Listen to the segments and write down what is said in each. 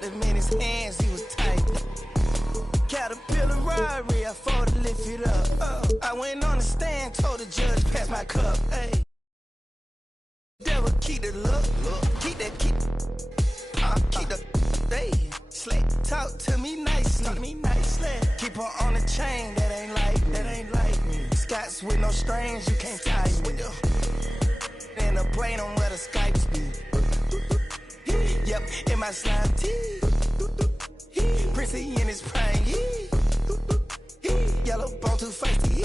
Him in his hands, he was tight. Caterpillar robbery, I fought to lift it up. I went on the stand, told the judge, pass my cup. Hey, devil, keep the look, keep that, keep the, hey, slick. Talk to me nicely, Keep her on the chain, that ain't like me. Scots with no strings, you can't tie me. And the plane on where the Skypes be. Yep, in my slime tee. Prissy in his prime, yellow bone too feisty,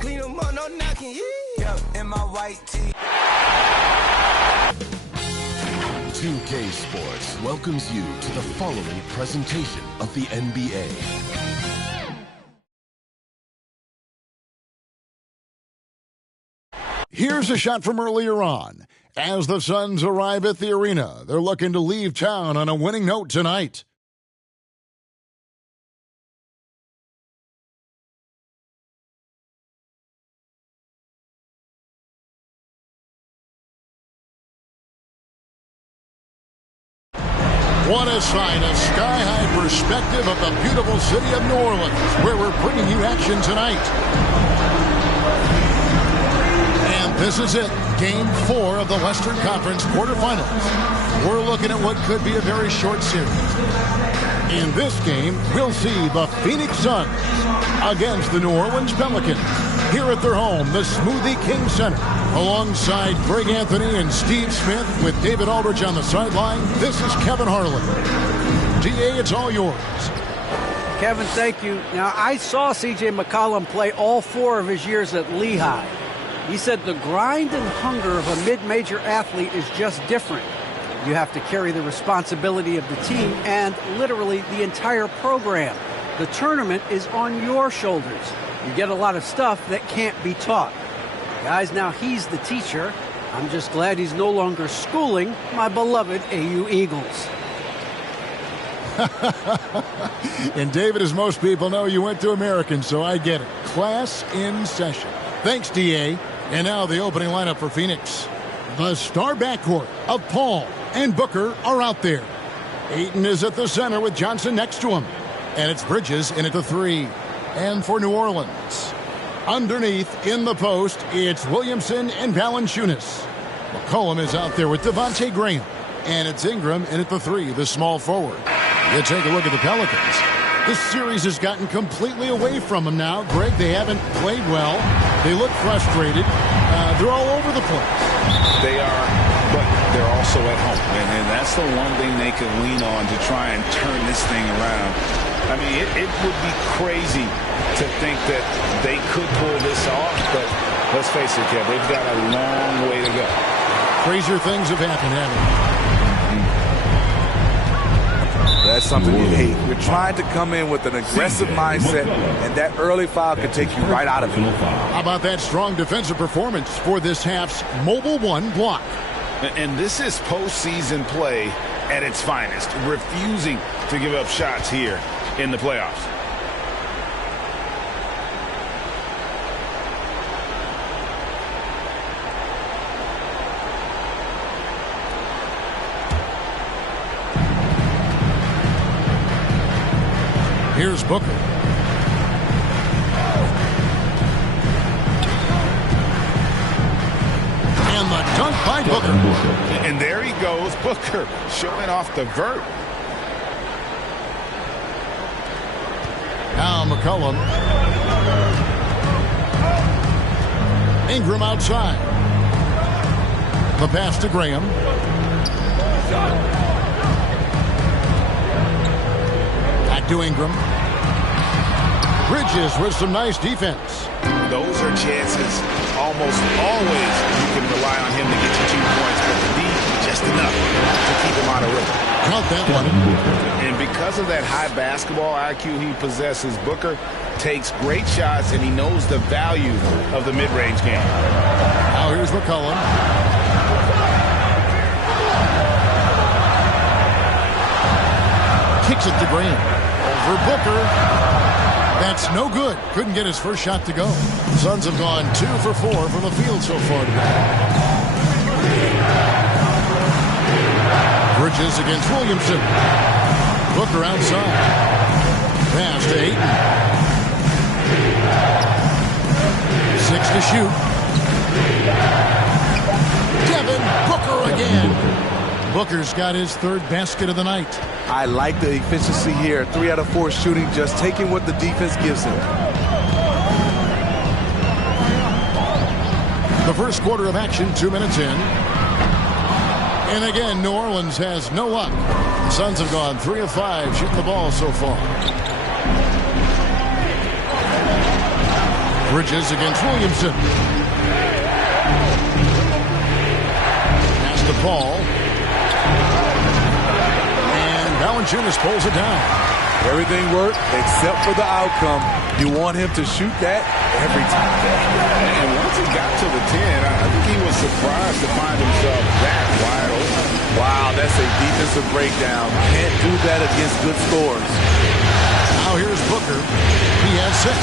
clean him up, no knocking, yep, in my white tee. 2K Sports welcomes you to the following presentation of the NBA. Here's a shot from earlier on. As the Suns arrive at the arena, they're looking to leave town on a winning note tonight. Want to sign a sky-high perspective of the beautiful city of New Orleans, where we're bringing you action tonight. And this is it, Game 4 of the Western Conference quarterfinals. We're looking at what could be a very short series. In this game, we'll see the Phoenix Suns against the New Orleans Pelicans here at their home, the Smoothie King Center. Alongside Greg Anthony and Steve Smith with David Aldridge on the sideline, this is Kevin Harlan. DA, it's all yours. Kevin, thank you. Now, I saw C.J. McCollum play all 4 of his years at Lehigh. He said the grind and hunger of a mid-major athlete is just different. You have to carry the responsibility of the team and literally the entire program. The tournament is on your shoulders. You get a lot of stuff that can't be taught. Guys, now he's the teacher. I'm just glad he's no longer schooling my beloved AU Eagles. And David, as most people know, you went to American, so I get it. Class in session. Thanks, DA. And now the opening lineup for Phoenix. The star backcourt of Paul and Booker are out there. Ayton is at the center with Johnson next to him. And it's Bridges in at the 3. And for New Orleans, underneath in the post, it's Williamson and Valanciunas. McCollum is out there with Devontae Graham. And it's Ingram in at the 3, the small forward. You take a look at the Pelicans. This series has gotten completely away from them now. Greg, they haven't played well. They look frustrated. They're all over the place. They are, but they're also at home. And that's the one thing they can lean on to try and turn this thing around. I mean, it would be crazy to think that they could pull this off, but let's face it, Kev, they've got a long way to go. Crazier things have happened, haven't they? That's something you hate. You're trying to come in with an aggressive mindset, and that early foul could take you right out of it. How about that strong defensive performance for this half's Mobile One block? And this is postseason play at its finest, refusing to give up shots here in the playoffs. Here's Booker. And the dunk by Booker. And there he goes, Booker, showing off the vert. Now McCollum. Ingram outside. The pass to Graham. Back to Ingram. Bridges with some nice defense. Those are chances almost always you can rely on him to get you 2 points, but to be just enough to keep him out of rhythm. Count that one. And because of that high basketball IQ he possesses, Booker takes great shots, and he knows the value of the mid-range game. Now here's McCollum. Kicks it to Graham. Over Booker. That's no good. Couldn't get his first shot to go. The Suns have gone 2 for 4 from the field so far today. Bridges against Williamson. Booker outside. Pass to Ayton. 6 to shoot. Devin Booker again. Booker's got his third basket of the night. I like the efficiency here. 3 out of 4 shooting, just taking what the defense gives him. The first quarter of action, 2 minutes in. And again, New Orleans has no luck. The Suns have gone 3 of 5 shooting the ball so far. Bridges against Williamson. Pass to Paul. And Valanciunas pulls it down. Everything worked except for the outcome. You want him to shoot that every time. And once he got to the 10, I think he was surprised to find himself that wide open. Wow, that's a defensive breakdown. Can't do that against good scores. Now here's Booker. He has 6.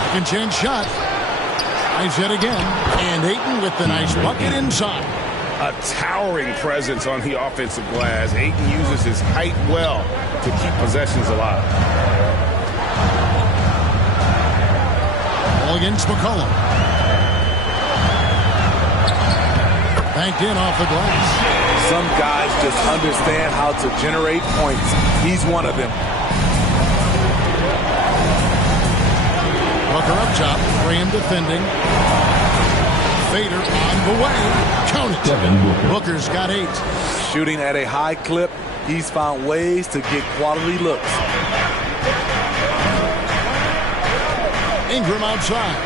Second chance shot. Nice hit again. And Ayton with the nice bucket inside. A towering presence on the offensive glass. Ayton uses his height well to keep possessions alive. Ball against McCollum. Banked in off the glass. Some guys just understand how to generate points. He's one of them. Booker up top. Graham defending. Fader on the way. Count it. Booker's got 8. Shooting at a high clip. He's found ways to get quality looks. Ingram outside.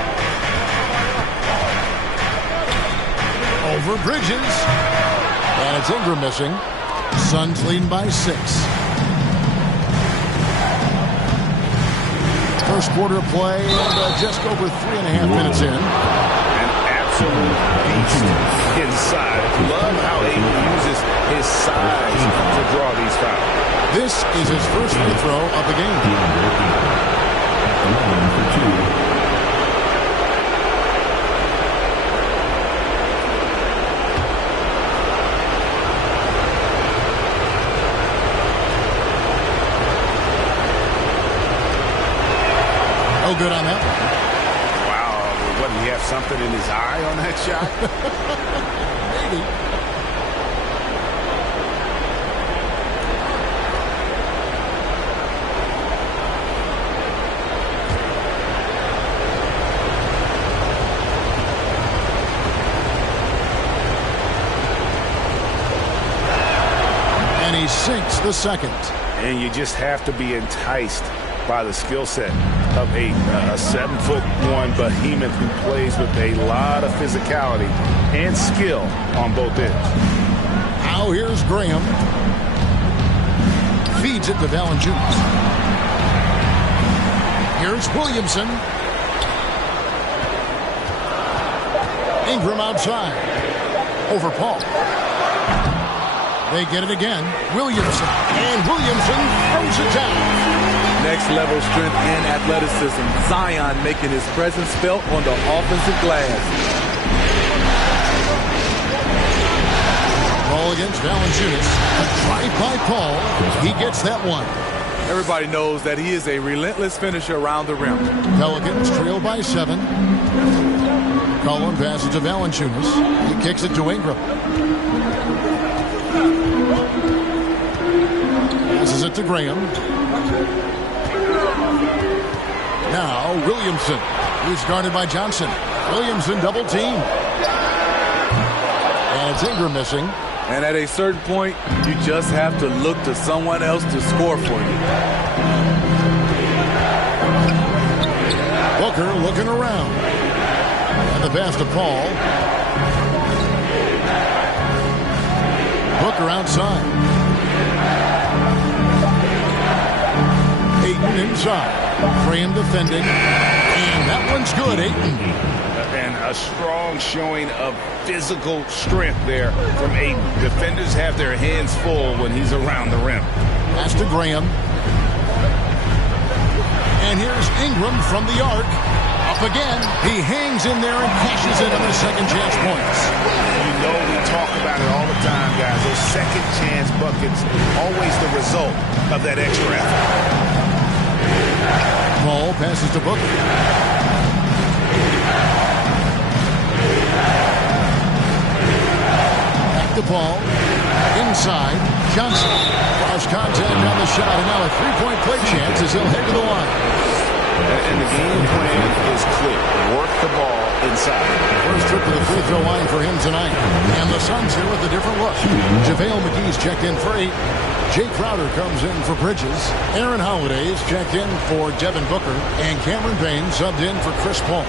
Over Bridges. And it's Ingram missing. Suns leading by 6. First quarter of play and just over 3.5 minutes in. An absolute beast inside. Love how Ayton uses his size to draw these fouls. This is his first free throw of the game. No good on that one. Wow, what, did he have something in his eye on that shot? Maybe. And he sinks the second. And you just have to be enticed by the skill set of a 7'1" behemoth who plays with a lot of physicality and skill on both ends. Now here's Graham. Feeds it to Valanciunas. Here's Williamson. Ingram outside. Over Paul. They get it again. Williamson. And Williamson throws it down. Next level strength and athleticism. Zion making his presence felt on the offensive glass. Ball against Valanciunas. A drive by Paul. He gets that one. Everybody knows that he is a relentless finisher around the rim. Pelicans trail by 7. Collin passes to Valanciunas. He kicks it to Ingram. Passes it to Graham. Now Williamson. He's guarded by Johnson. Williamson double team. And it's Ingram missing. And at a certain point, you just have to look to someone else to score for you. Booker looking around. And the pass to Paul. Booker outside. Ayton inside. Graham defending. And that one's good, Ayton. And a strong showing of physical strength there from Ayton. Defenders have their hands full when he's around the rim. Pass to Graham. And here's Ingram from the arc. Up again. He hangs in there and cashes in on the second chance points. You know we talk about it all the time, guys. Those second chance buckets, always the result of that extra effort. Ball passes to Booker. Back the ball. Inside. Johnson. Cross contact on the shot. And now a three-point play chance as he'll head to the line. And the game plan is clear. Work the ball inside. First trip to the free throw line for him tonight. And the Suns here with a different look. JaVale McGee's checked in for 8. Jay Crowder comes in for Bridges. Aaron Holiday's checked in for Devin Booker. And Cameron Payne subbed in for Chris Paul.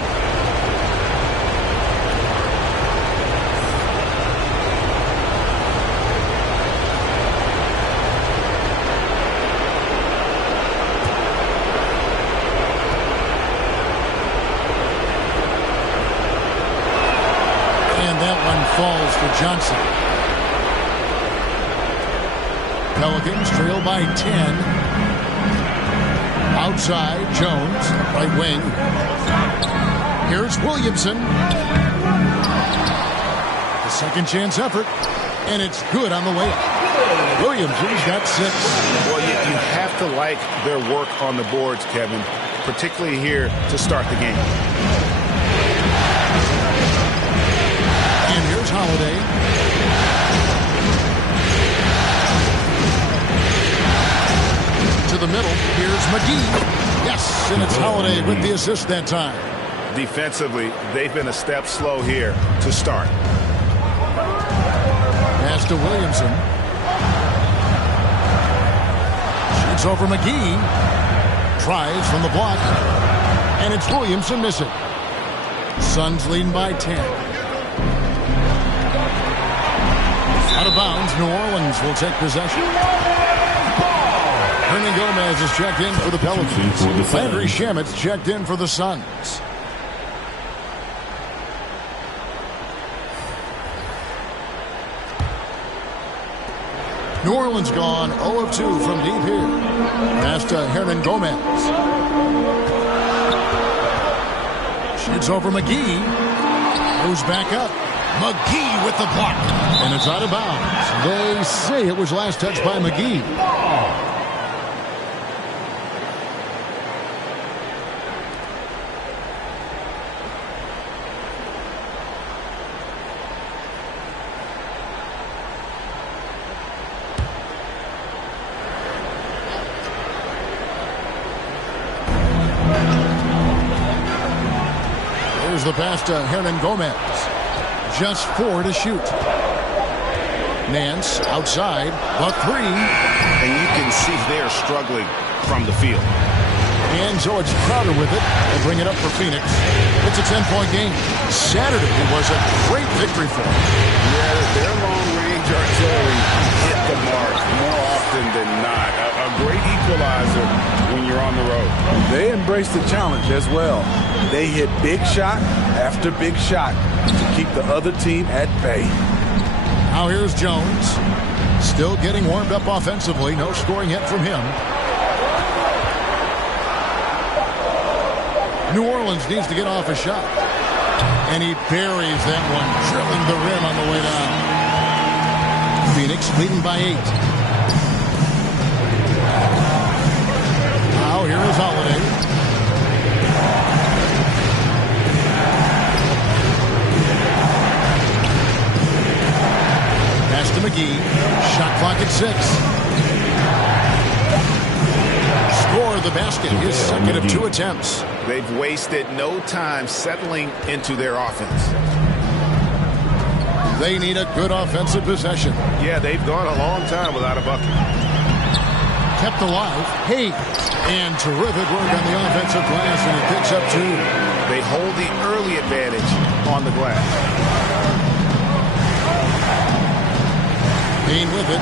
Falls for Johnson. Pelicans trail by 10. Outside, Jones, right wing. Here's Williamson. The second chance effort, and it's good on the way up. Williamson's got 6. Well, you have to like their work on the boards, Kevin, particularly here to start the game. And here's Holiday. To the middle. Here's McGee. Yes, and it's Holiday with the assist that time. Defensively, they've been a step slow here to start. Pass to Williamson. Shoots over McGee. Tries from the block. And it's Williamson missing. Suns leading by 10. Out of bounds, New Orleans will take possession. Hernan Gomez is checked in for the Pelicans. Landry Shamet's checked in for the Suns. New Orleans gone 0 of 2 from deep here. Pass to Hernan Gomez. Shoots over McGee. Goes back up. McGee with the block. And it's out of bounds. They say it was last touched by McGee. There's the pass to Hernan Gomez. Just 4 to shoot. Nance outside, but 3. And you can see they're struggling from the field. And so it's Crowder with it. They'll bring it up for Phoenix. It's a 10-point game. Saturday was a great victory for them. Yeah, their long-range artillery hit the mark more often than not. A great equalizer when you're on the road. They embraced the challenge as well. They hit big shot after big shot to keep the other team at bay. Now here's Jones. Still getting warmed up offensively. No scoring yet from him. New Orleans needs to get off a shot. And he buries that one, drilling the rim on the way down. Phoenix leading by 8. Now here is Holiday. Pass to McGee. Shot clock at 6. Score the basket. His second of 2 attempts. They've wasted no time settling into their offense. They need a good offensive possession. Yeah, they've gone a long time without a bucket. Kept alive. Hayes. And terrific work on the offensive glass, and he picks up 2. They hold the early advantage on the glass. Payne with it.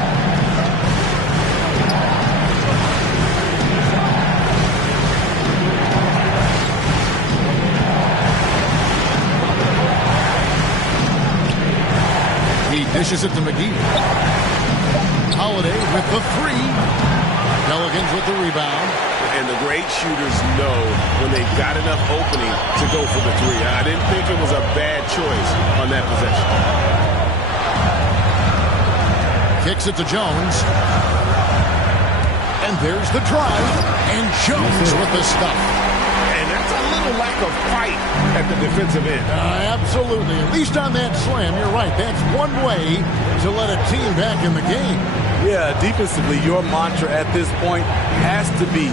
He dishes it to McGee. Holiday with the 3. Pelicans with the rebound. And the great shooters know when they've got enough opening to go for the 3. I didn't think it was a bad choice on that possession. Kicks it to Jones. And there's the drive. And Jones with the stuff. And that's a little lack of fight at the defensive end. Absolutely. At least on that slam, you're right. That's one way to let a team back in the game. Yeah, defensively, your mantra at this point has to be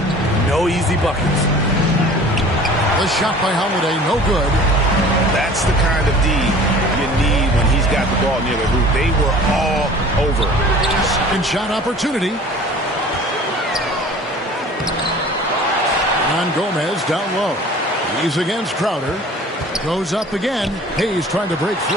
no easy buckets. The shot by Holiday, no good. That's the kind of D you need when he's got the ball near the hoop. They were all over it. Second shot opportunity. On Gomez down low. He's against Crowder. Goes up again. Hayes trying to break free.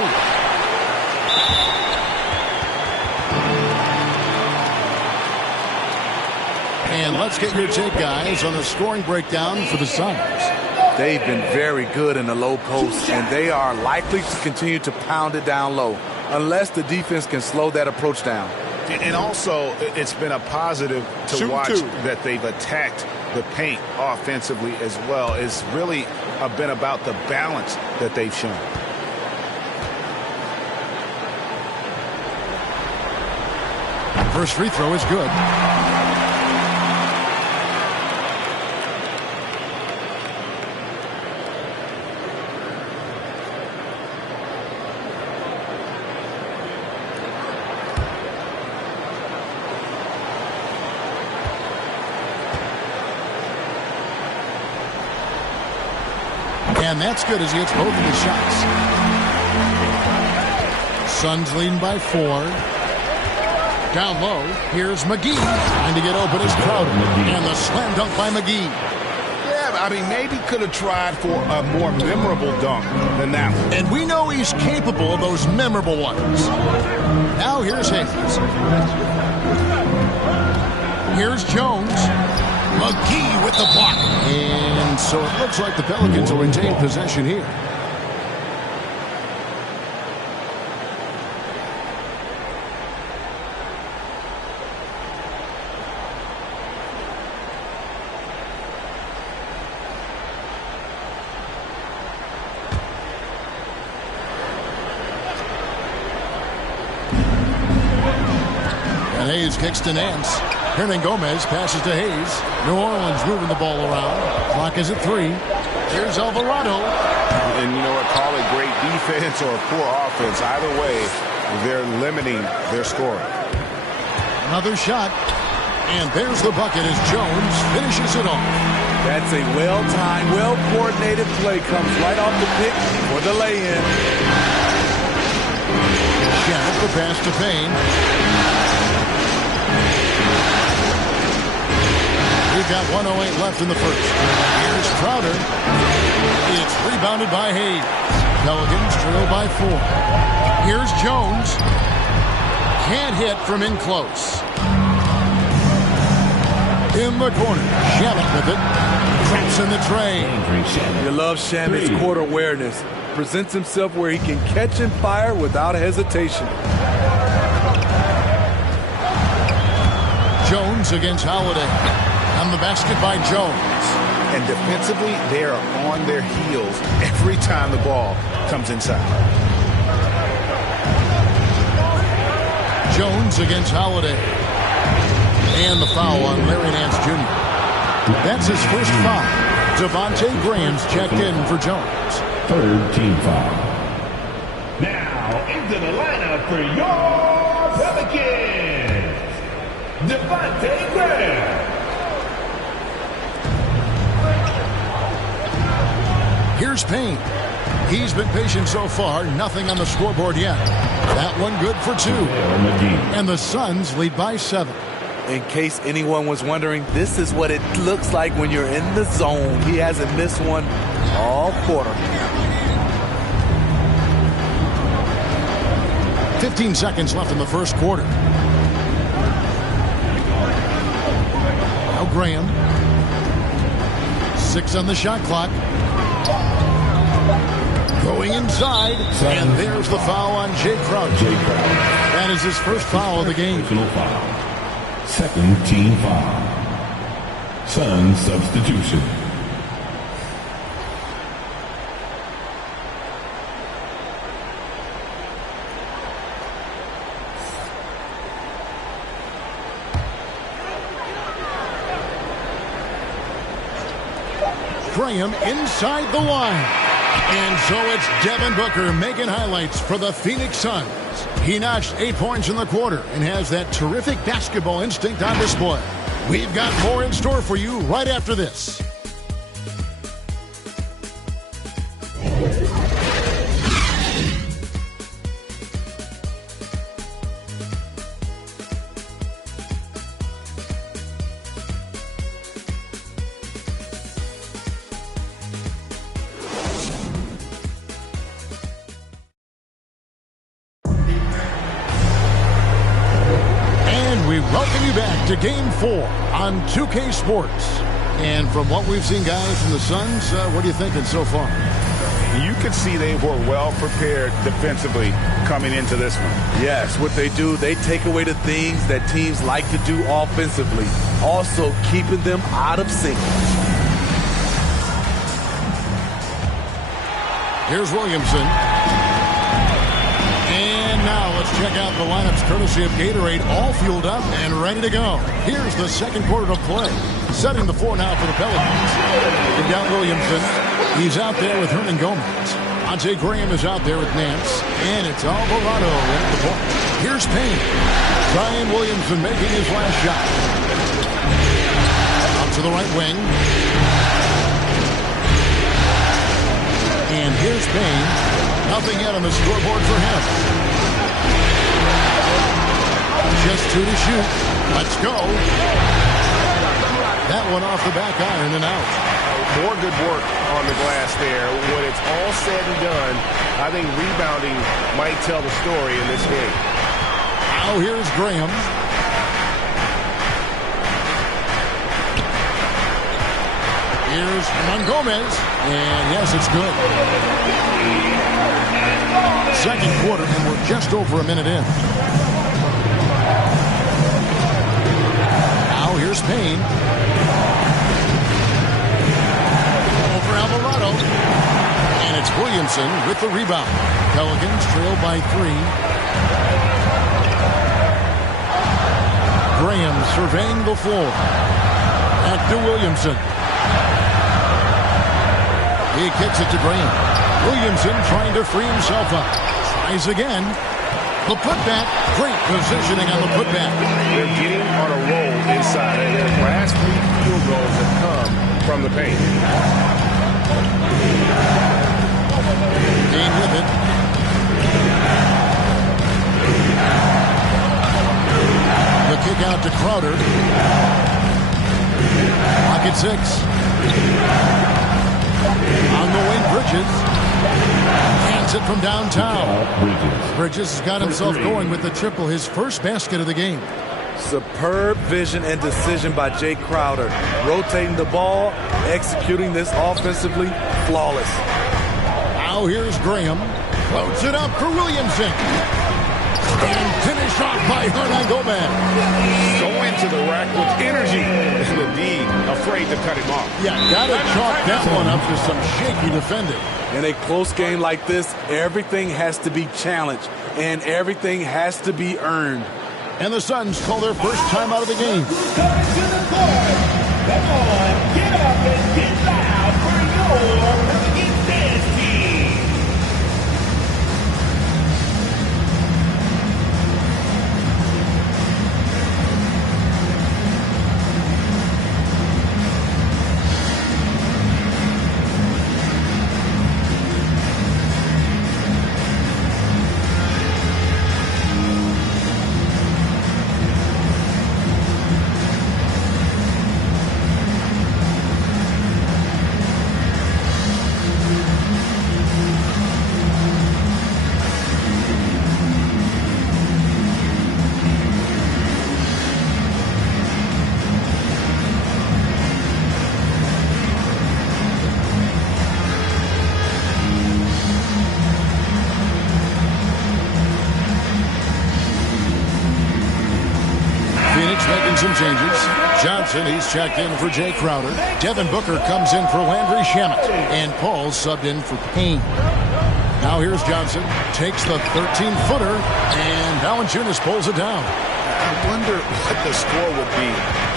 And let's get your take, guys, on the scoring breakdown for the Suns. They've been very good in the low post, and they are likely to continue to pound it down low unless the defense can slow that approach down. And also, it's been a positive to watch that they've attacked the paint offensively as well. It's really been about the balance that they've shown. First free throw is good. And that's good as he hits both of his shots. Suns leading by 4. Down low, here's McGee. Trying to get open is Crowder. And the slam dunk by McGee. Yeah, I mean, maybe could have tried for a more memorable dunk than that one. And we know he's capable of those memorable ones. Now here's Hayes. Here's Jones. McGee with the block. And so it looks like the Pelicans will retain possession here. And Hayes kicks to Nance. Hernan Gomez passes to Hayes. New Orleans moving the ball around. Clock is at 3. Here's Alvarado. And you know what? Call it great defense or poor offense. Either way, they're limiting their scoring. Another shot. And there's the bucket as Jones finishes it off. That's a well-timed, well-coordinated play. Comes right off the pick for the lay-in. Shannon the pass to Payne. We've got 1:08 left in the first. Here's Crowder. It's rebounded by Hayes. Pelicans trail by 4. Here's Jones. Can't hit from in close. In the corner. Shannon with it. Traps in the tray. You love Shannon's court awareness. Presents himself where he can catch and fire without hesitation. Jones against Holiday. On the basket by Jones. And defensively, they are on their heels every time the ball comes inside. Jones against Holiday. And the foul on Larry Nance Jr. That's his first foul. Devontae Graham's checked in for Jones. Third team foul. Now into the lineup for your Pelicans, Devontae Graham. Here's Payne. He's been patient so far. Nothing on the scoreboard yet. That one good for 2. And the Suns lead by 7. In case anyone was wondering, this is what it looks like when you're in the zone. He hasn't missed one all quarter. 15 seconds left in the first quarter. Now Graham. 6 on the shot clock. Going inside, and there's the foul on Jay Crowder. That is his first foul of the game. Second team foul. Suns substitution. Graham inside the line. And so it's Devin Booker making highlights for the Phoenix Suns. He notched 8 points in the quarter and has that terrific basketball instinct on display. We've got more in store for you right after this. To Game 4 on 2K Sports. And from what we've seen, guys, from the Suns, what are you thinking so far? You could see they were well prepared defensively coming into this one. Yes, what they do, they take away the things that teams like to do offensively, also keeping them out of sync. Here's Williamson. And now let's check out the lineups courtesy of Gatorade, all fueled up and ready to go. Here's the second quarter of play. Setting the floor now for the Pelicans. You've got Williamson. He's out there with Hernan Gomez. Andre Graham is out there with Nance. And it's Alvarado at the point. Here's Payne. Zion Williamson making his last shot. Out to the right wing. And here's Payne. Nothing yet on the scoreboard for him. Just 2 to shoot. Let's go. That one off the back iron and out. More good work on the glass there. When it's all said and done, I think rebounding might tell the story in this game. Now here's Graham. Here's Hernan Gomez. And yes, it's good. Second quarter, and we're just over a minute in. Now here's Payne. Over Alvarado. And it's Williamson with the rebound. Pelicans trail by 3. Graham surveying the floor. Back to Williamson. He kicks it to Graham. Williamson trying to free himself up. Tries again. The putback. Great positioning on the putback. They're getting on a roll inside. And their last 3 field goals have come from the paint. Gain with it. The kick out to Crowder. Pocket 6. On the wing, Bridges. Hands it from downtown. Bridges has got himself going with the triple, his first basket of the game. Superb vision and decision by Jay Crowder. Rotating the ball, executing this offensively, flawless. Now here's Graham. Floats it up for Williamson. And finish off by Hernan Gomez. Go into the rack with energy. And the D afraid to cut him off. Yeah, gotta chalk that one up to some shaky defending. In a close game like this, everything has to be challenged. And everything has to be earned. And the Suns call their first time out of the game. Coming to the court. Come on, get up and get loud for your Pelicans dance team. Making some changes. Johnson, he's checked in for Jay Crowder. Devin Booker comes in for Landry Shamet. And Paul subbed in for Payne. Now here's Johnson. Takes the 13-footer. And Valanciunas pulls it down. I wonder what the score would be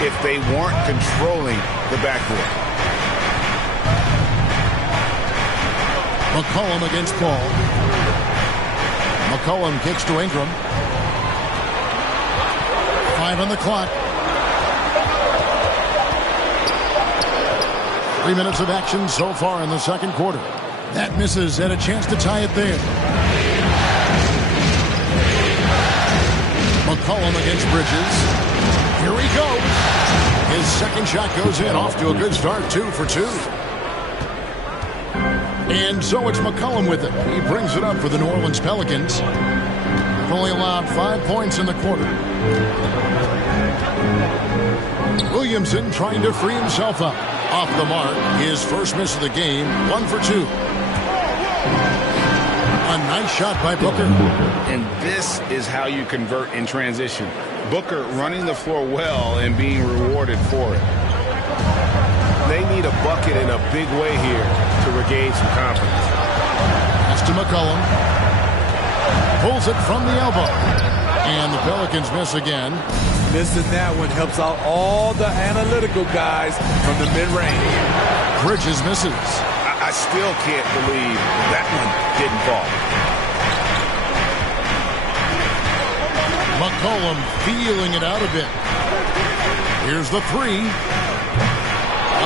if they weren't controlling the backcourt. McCollum against Paul. McCollum kicks to Ingram. 5 on the clock. 3 minutes of action so far in the second quarter. That misses, and a chance to tie it there. McCollum against Bridges. Here he goes. His second shot goes in, off to a good start, 2 for 2. And so it's McCollum with it. He brings it up for the New Orleans Pelicans. They've only allowed 5 points in the quarter. Williamson trying to free himself up. Off the mark, his first miss of the game, 1 for 2. A nice shot by Booker. And this is how you convert in transition. Booker running the floor well and being rewarded for it. They need a bucket in a big way here to regain some confidence. That's to McCollum. Pulls it from the elbow. And the Pelicans miss again. Missing that one helps out all the analytical guys from the mid-range. Bridges misses. I still can't believe that one didn't fall. McCollum feeling it out a bit. Here's the 3.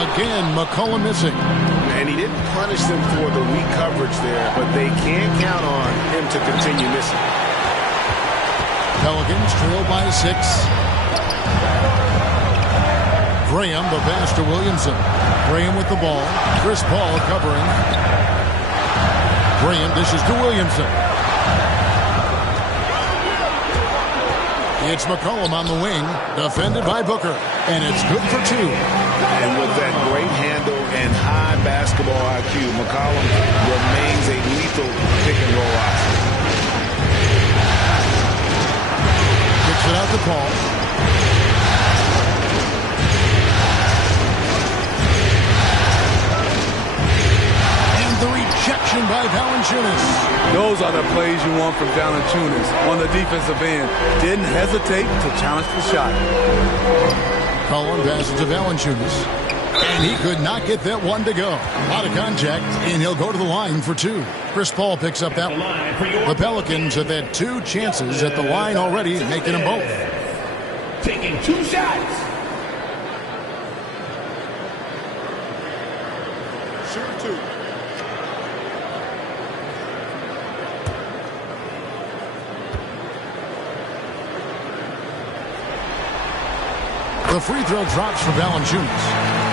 Again, McCollum missing. And he didn't punish them for the weak coverage there, but they can count on him to continue missing. Pelicans trail by 6. Graham, the pass to Williamson. Graham with the ball. Chris Paul covering. Graham dishes to Williamson. It's McCollum on the wing, defended by Booker, and it's good for 2. And with that great handle and high basketball IQ, McCollum remains a lethal pick-and-roll option. Kicks it out to Paul. The rejection by Valanciunas. Those are the plays you want from Valanciunas on the defensive end. Didn't hesitate to challenge the shot. Collin passes to Valanciunas. And he could not get that one to go. A lot of contact, and he'll go to the line for 2. Chris Paul picks up that one. The Pelicans have had 2 chances at the line already, making them both. Taking 2 shots. Shoot 2. The free throw drops for Valanciunas.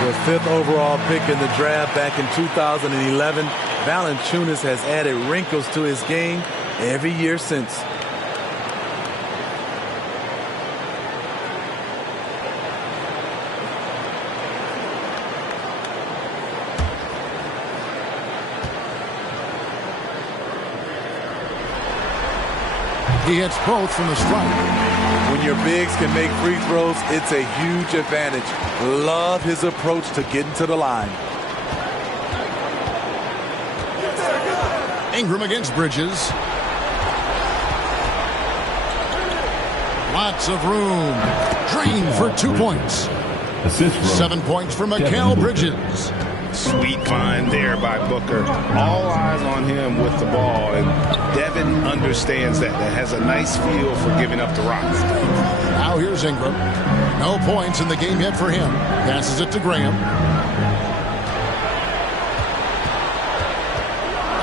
The 5th overall pick in the draft back in 2011, Valanciunas has added wrinkles to his game every year since. He hits both from the stripe. When your bigs can make free throws, it's a huge advantage. Love his approach to getting to the line. Ingram against Bridges. Lots of room. Green for 2 points. 7 points for Mikal Bridges. Sweet find there by Booker. All eyes on him with the ball, and Devin understands that. That has a nice feel for giving up the rock. Now here's Ingram. No points in the game yet for him. Passes it to Graham.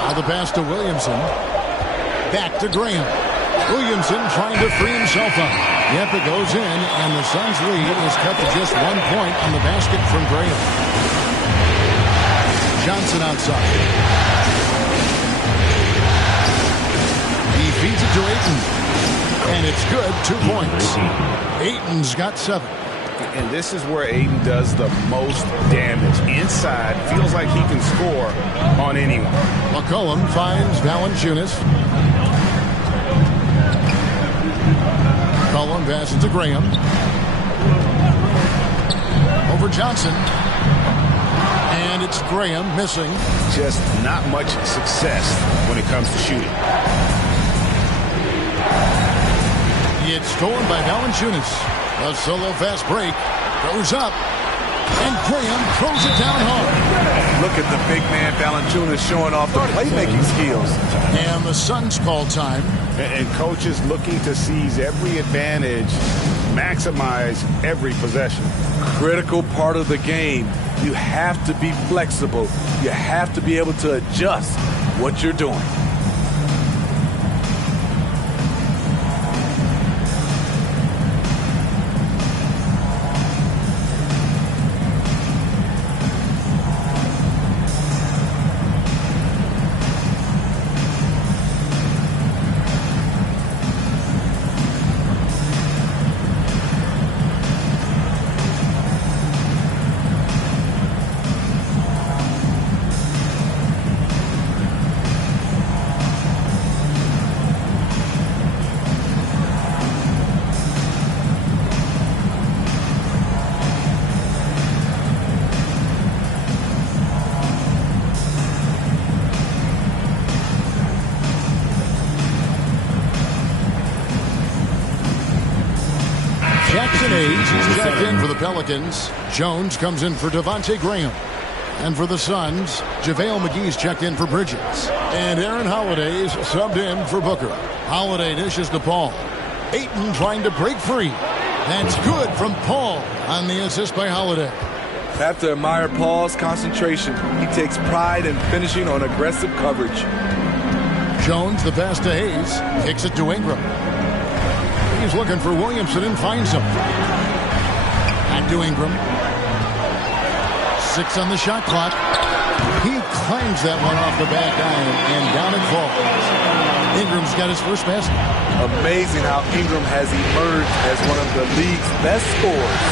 Now the pass to Williamson. Back to Graham. Williamson trying to free himself up. Yep, it goes in, and the Suns' lead is cut to just 1 point on the basket from Graham. Johnson outside. He feeds it to Ayton. And it's good, 2 points. Ayton's got 7. And this is where Ayton does the most damage. Inside, feels like he can score on anyone. McCollum finds Valanciunas. McCollum passes to Graham. Over Johnson. And it's Graham missing. Just not much success when it comes to shooting. It's stolen by Valanciunas. A solo fast break. Goes up. And Graham throws it down hard. Look at the big man Valanciunas showing off the playmaking skills. And the Suns call time. And coaches looking to seize every advantage, maximize every possession. Critical part of the game. You have to be flexible. You have to be able to adjust what you're doing. Jackson Hayes is checked in for the Pelicans. Jones comes in for Devontae Graham. And for the Suns, JaVale McGee's checked in for Bridges. And Aaron Holiday's subbed in for Booker. Holiday dishes to Paul. Ayton trying to break free. That's good from Paul on the assist by Holiday. Have to admire Paul's concentration. He takes pride in finishing on aggressive coverage. Jones, the pass to Hayes, kicks it to Ingram. He's looking for Williamson and finds him. Back to Ingram. 6 on the shot clock. He climbs that one off the back iron, and down it falls. Ingram's got his first basket. Amazing how Ingram has emerged as one of the league's best scorers.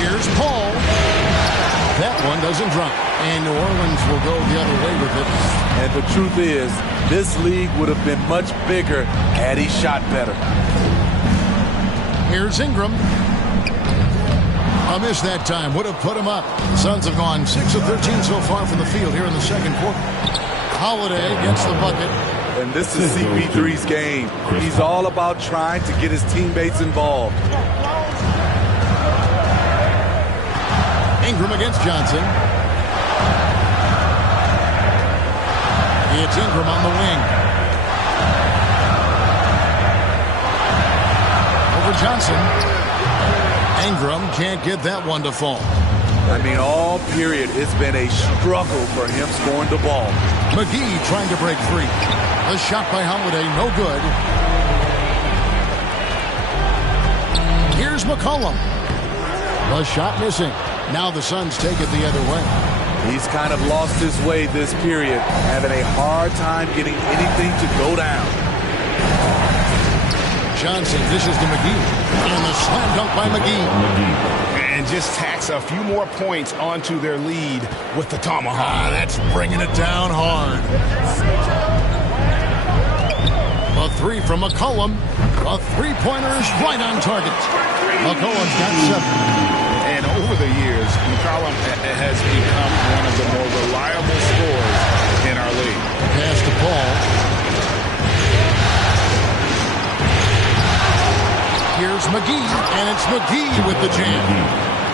Here's Paul. That one doesn't drop. And New Orleans will go the other way with it. And the truth is, this league would have been much bigger had he shot better. Here's Ingram. A miss that time. Would have put him up. The Suns have gone 6 of 13 so far from the field here in the second quarter. Holiday gets the bucket. And this is CP3's game. He's all about trying to get his teammates involved. Ingram against Johnson. It's Ingram on the wing. Over Johnson. Ingram can't get that one to fall. I mean, all period, it's been a struggle for him scoring the ball. McGee trying to break free. The shot by Holiday, no good. Here's McCollum. The shot missing. Now the Suns take it the other way. He's kind of lost his way this period, having a hard time getting anything to go down. Johnson dishes to McGee. And the slam dunk by McGee. And just tacks a few more points onto their lead with the tomahawk. That's bringing it down hard. A three from McCollum. A three-pointer's right on target. McCollum's got 7. And over the years, McCollum has become one of the more reliable scorers in our league. Pass to Paul. Here's McGee, and it's McGee with the jam.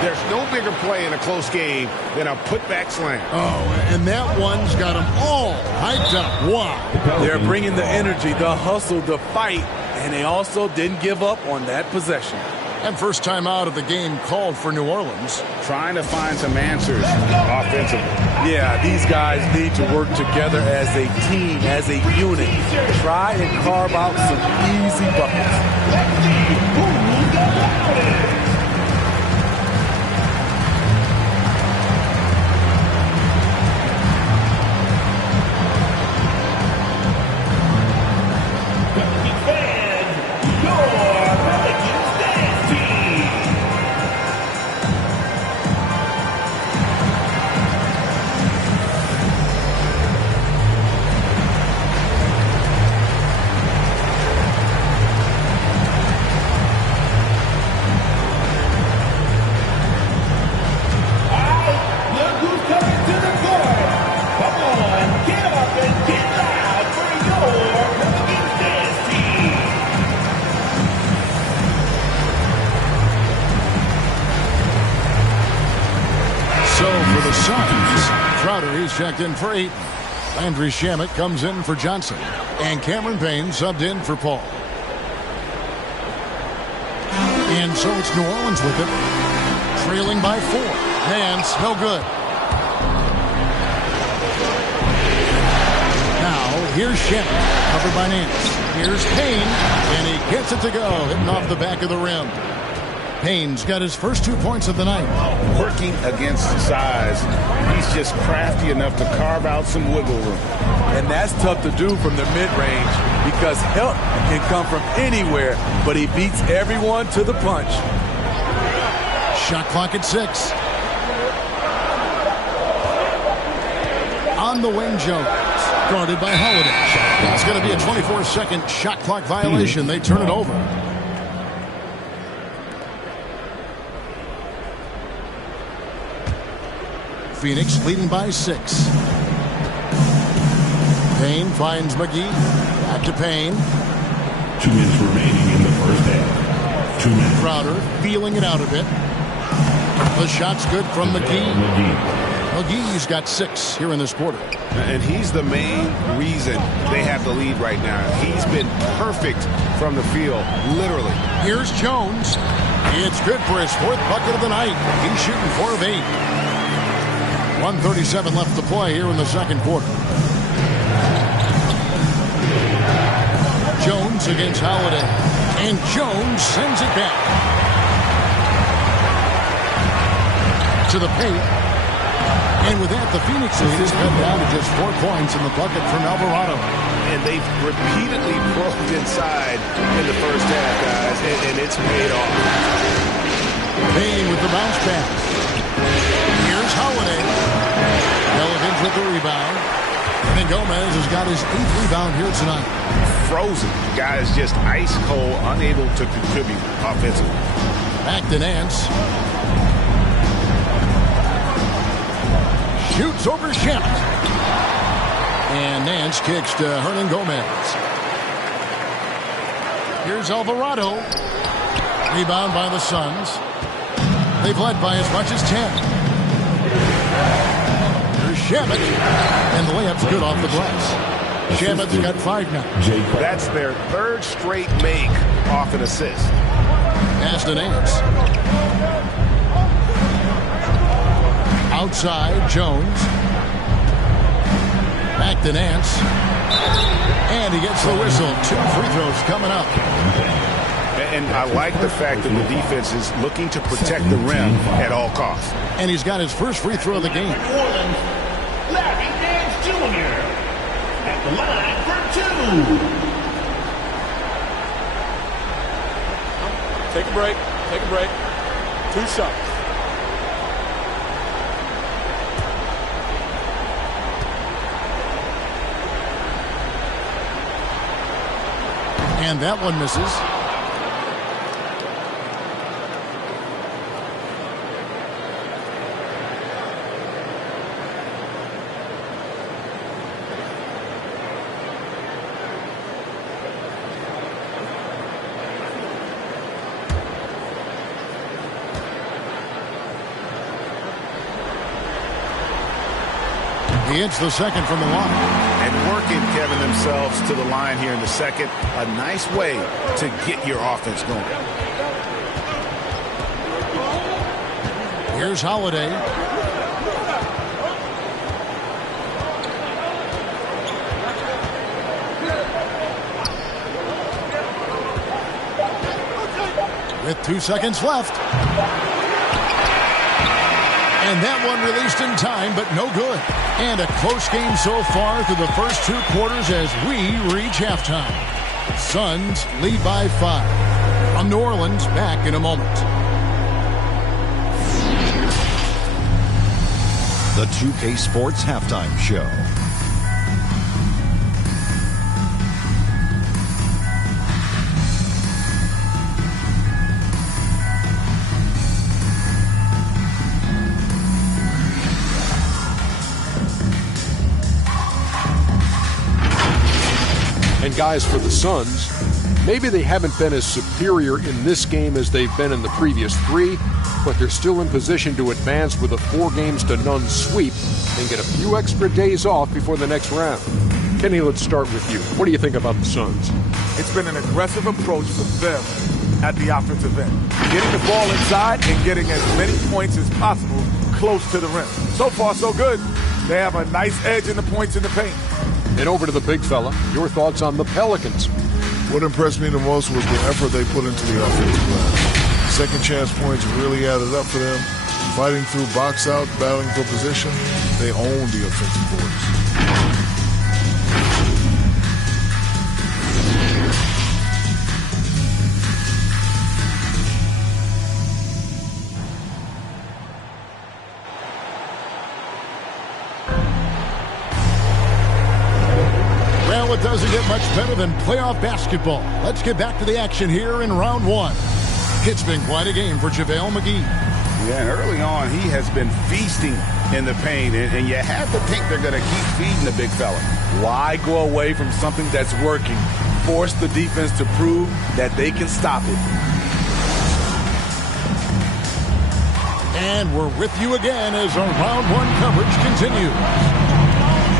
There's no bigger play in a close game than a putback slam. Oh, and that one's got them all hyped up. Wow. They're bringing the energy, the hustle, the fight, and they also didn't give up on that possession. And first time out of the game called for New Orleans. Trying to find some answers offensively. Yeah, these guys need to work together as a team, as a unit. Try and carve out some easy buckets. for the Suns. Crowder, he's checked in for 8. Landry Shamet comes in for Johnson. And Cameron Payne subbed in for Paul. And so it's New Orleans with it. Trailing by 4. Nance, no good. Now, here's Shamet, covered by Nance. Here's Payne, and he gets it to go, hitting off the back of the rim. Payne's got his first 2 points of the night. Working against size, he's just crafty enough to carve out some wiggle room. And that's tough to do from the mid-range because help can come from anywhere, but he beats everyone to the punch. Shot clock at 6. On the wing, Jones. Guarded by Holiday. It's going to be a 24-second shot clock violation. They turn it over. Phoenix leading by 6. Payne finds McGee. Back to Payne. 2 minutes remaining in the first half. 2 minutes. Crowder feeling it out a bit. The shot's good from McGee. McGee's got 6 here in this quarter. And he's the main reason they have the lead right now. He's been perfect from the field, literally. Here's Jones. It's good for his 4th bucket of the night. He's shooting 4 of 8. 1:37 left to play here in the second quarter. Jones against Holiday. And Jones sends it back. To the paint. And with that, the Phoenix lead is cut down to just 4 points in the bucket from Alvarado. And they've repeatedly broke inside in the first half, guys, and it's paid off. Payne with the bounce pass. Here's Holiday. Pelicans with the rebound. And Gomez has got his 8th rebound here tonight. Frozen. Guys just ice cold, unable to contribute offensively. Back to Nance. Shoots over Shamet. And Nance kicks to Hernan Gomez. Here's Alvarado. Rebound by the Suns. They've led by as much as 10. Here's Shamet. And the layup's good off the glass. Shamet's got 5 now. That's their 3rd straight make off an assist. Pass to Nance. Outside, Jones. Back to Nance. And he gets the whistle. 2 free throws coming up. And I like the fact that the defense is looking to protect the rim at all costs. And he's got his first free throw of the game. Larry Nance Jr. at the line for 2. Take a break. Take a break. 2 shots. And that one misses. He hits the second from the line. And working, Kevin, themselves to the line here in the second. A nice way to get your offense going. Here's Holiday. With 2 seconds left. And that one released in time, but no good. And a close game so far through the first 2 quarters as we reach halftime. Suns lead by 5. From New Orleans, back in a moment. The 2K Sports Halftime Show. And guys, for the Suns, maybe they haven't been as superior in this game as they've been in the previous 3, but they're still in position to advance with a 4-games-to-none sweep and get a few extra days off before the next round. Kenny, let's start with you. What do you think about the Suns? It's been an aggressive approach for them at the offensive end. Getting the ball inside and getting as many points as possible close to the rim. So far, so good. They have a nice edge in the points in the paint. And over to the big fella. Your thoughts on the Pelicans? What impressed me the most was the effort they put into the offensive glass. Second chance points really added up for them. Fighting through box out, battling for position, they own the offensive boards. Well, it doesn't get much better than playoff basketball. Let's get back to the action here in round one. It's been quite a game for JaVale McGee. Yeah, and early on, he has been feasting in the paint, and you have to think they're going to keep feeding the big fella. Why go away from something that's working? Force the defense to prove that they can stop it. And we're with you again as our round one coverage continues.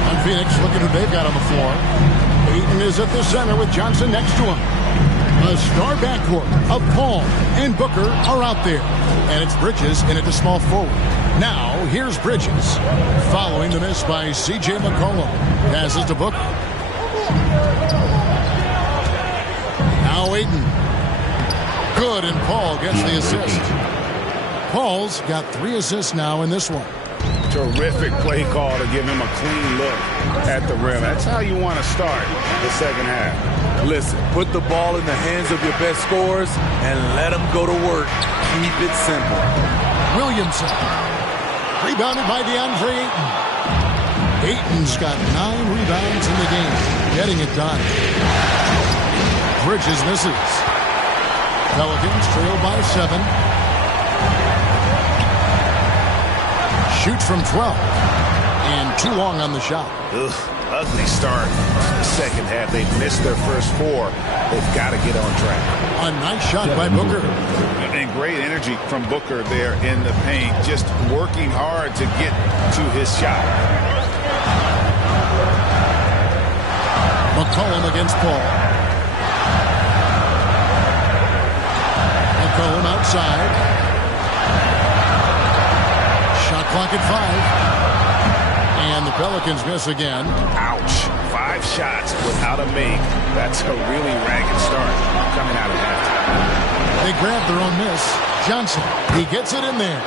On Phoenix, look at who they've got on the floor. Ayton is at the center with Johnson next to him. A star backcourt of Paul and Booker are out there. And it's Bridges in at the small forward. Now, here's Bridges. Following the miss by C.J. McCollum. Passes to Booker. Now Ayton. Good, and Paul gets the assist. Paul's got 3 assists now in this one. Terrific play call to give him a clean look at the rim. That's how you want to start the second half. Listen, put the ball in the hands of your best scorers and let them go to work. Keep it simple. Williamson. Rebounded by DeAndre Ayton. Ayton's got 9 rebounds in the game. Getting it done. Bridges misses. Pelicans trail by 7. Shoots from 12. And too long on the shot. Ugh, ugly start. The second half, they missed their first 4. They've got to get on track. A nice shot by Booker. And great energy from Booker there in the paint. Just working hard to get to his shot. McCollum against Paul. McCollum outside. Shot clock at 5. And the Pelicans miss again. Ouch. 5 shots without a make. That's a really ragged start coming out of halftime. They grab their own miss. Johnson, he gets it in there.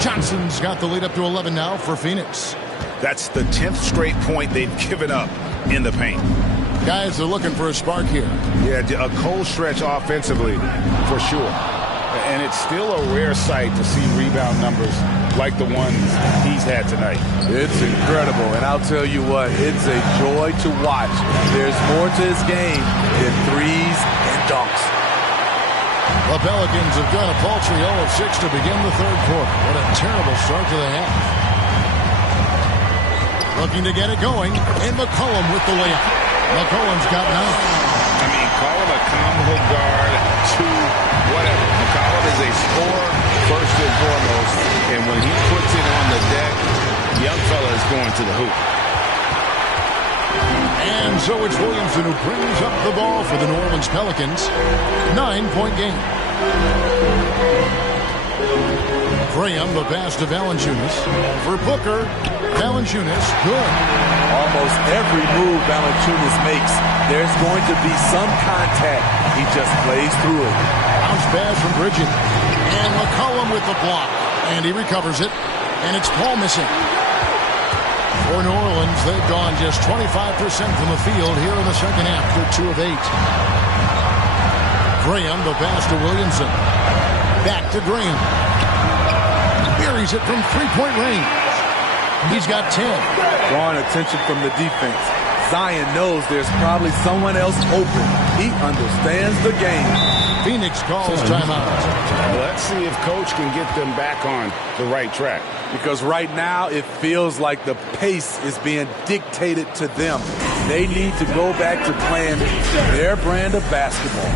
Johnson's got the lead up to 11 now for Phoenix. That's the 10th straight point they've given up in the paint. Guys are looking for a spark here. Yeah, a cold stretch offensively for sure. And it's still a rare sight to see rebound numbers like the ones he's had tonight. It's incredible, and I'll tell you what, it's a joy to watch. There's more to his game than threes and dunks. The Pelicans have gone a paltry 0 of 6 to begin the third quarter. What a terrible start to the half. Looking to get it going, and McCollum with the layup. McCollum's got 9. I mean, call him a combo guard to whatever. McCollum is a scorer first and foremost, and when he puts it on the deck, young fella is going to the hoop. And so it's Williamson who brings up the ball for the New Orleans Pelicans. 9-point game. Graham, the pass to Valanciunas. For Booker, Valanciunas, good. Almost every move Valanciunas makes, there's going to be some contact. He just plays through it. Bounce pass from Bridges. And McCollum with the block. And he recovers it. And it's Paul missing. For New Orleans, they've gone just 25% from the field here in the second half. They're 2 of 8. Graham, the pass to Williamson. Back to Graham. Buries it from 3-point range. He's got 10. Drawing attention from the defense. Zion knows there's probably someone else open. He understands the game. Phoenix calls timeout. Let's see if Coach can get them back on the right track. Because right now it feels like the pace is being dictated to them. They need to go back to playing their brand of basketball.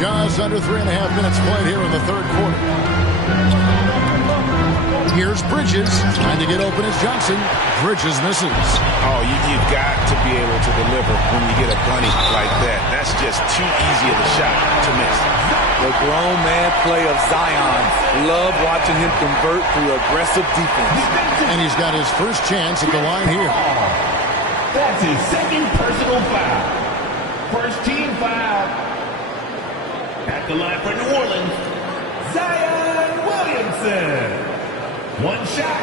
Just under 3.5 minutes played here in the third quarter. Here's Bridges, trying to get open as Johnson. Bridges misses. Oh, you've got to be able to deliver when you get a bunny like that. That's just too easy of a shot to miss. The grown man play of Zion. Love watching him convert through aggressive defense. And he's got his first chance at the line here. That's his second personal foul. First team foul. At the line for New Orleans, Zion Williamson. One shot.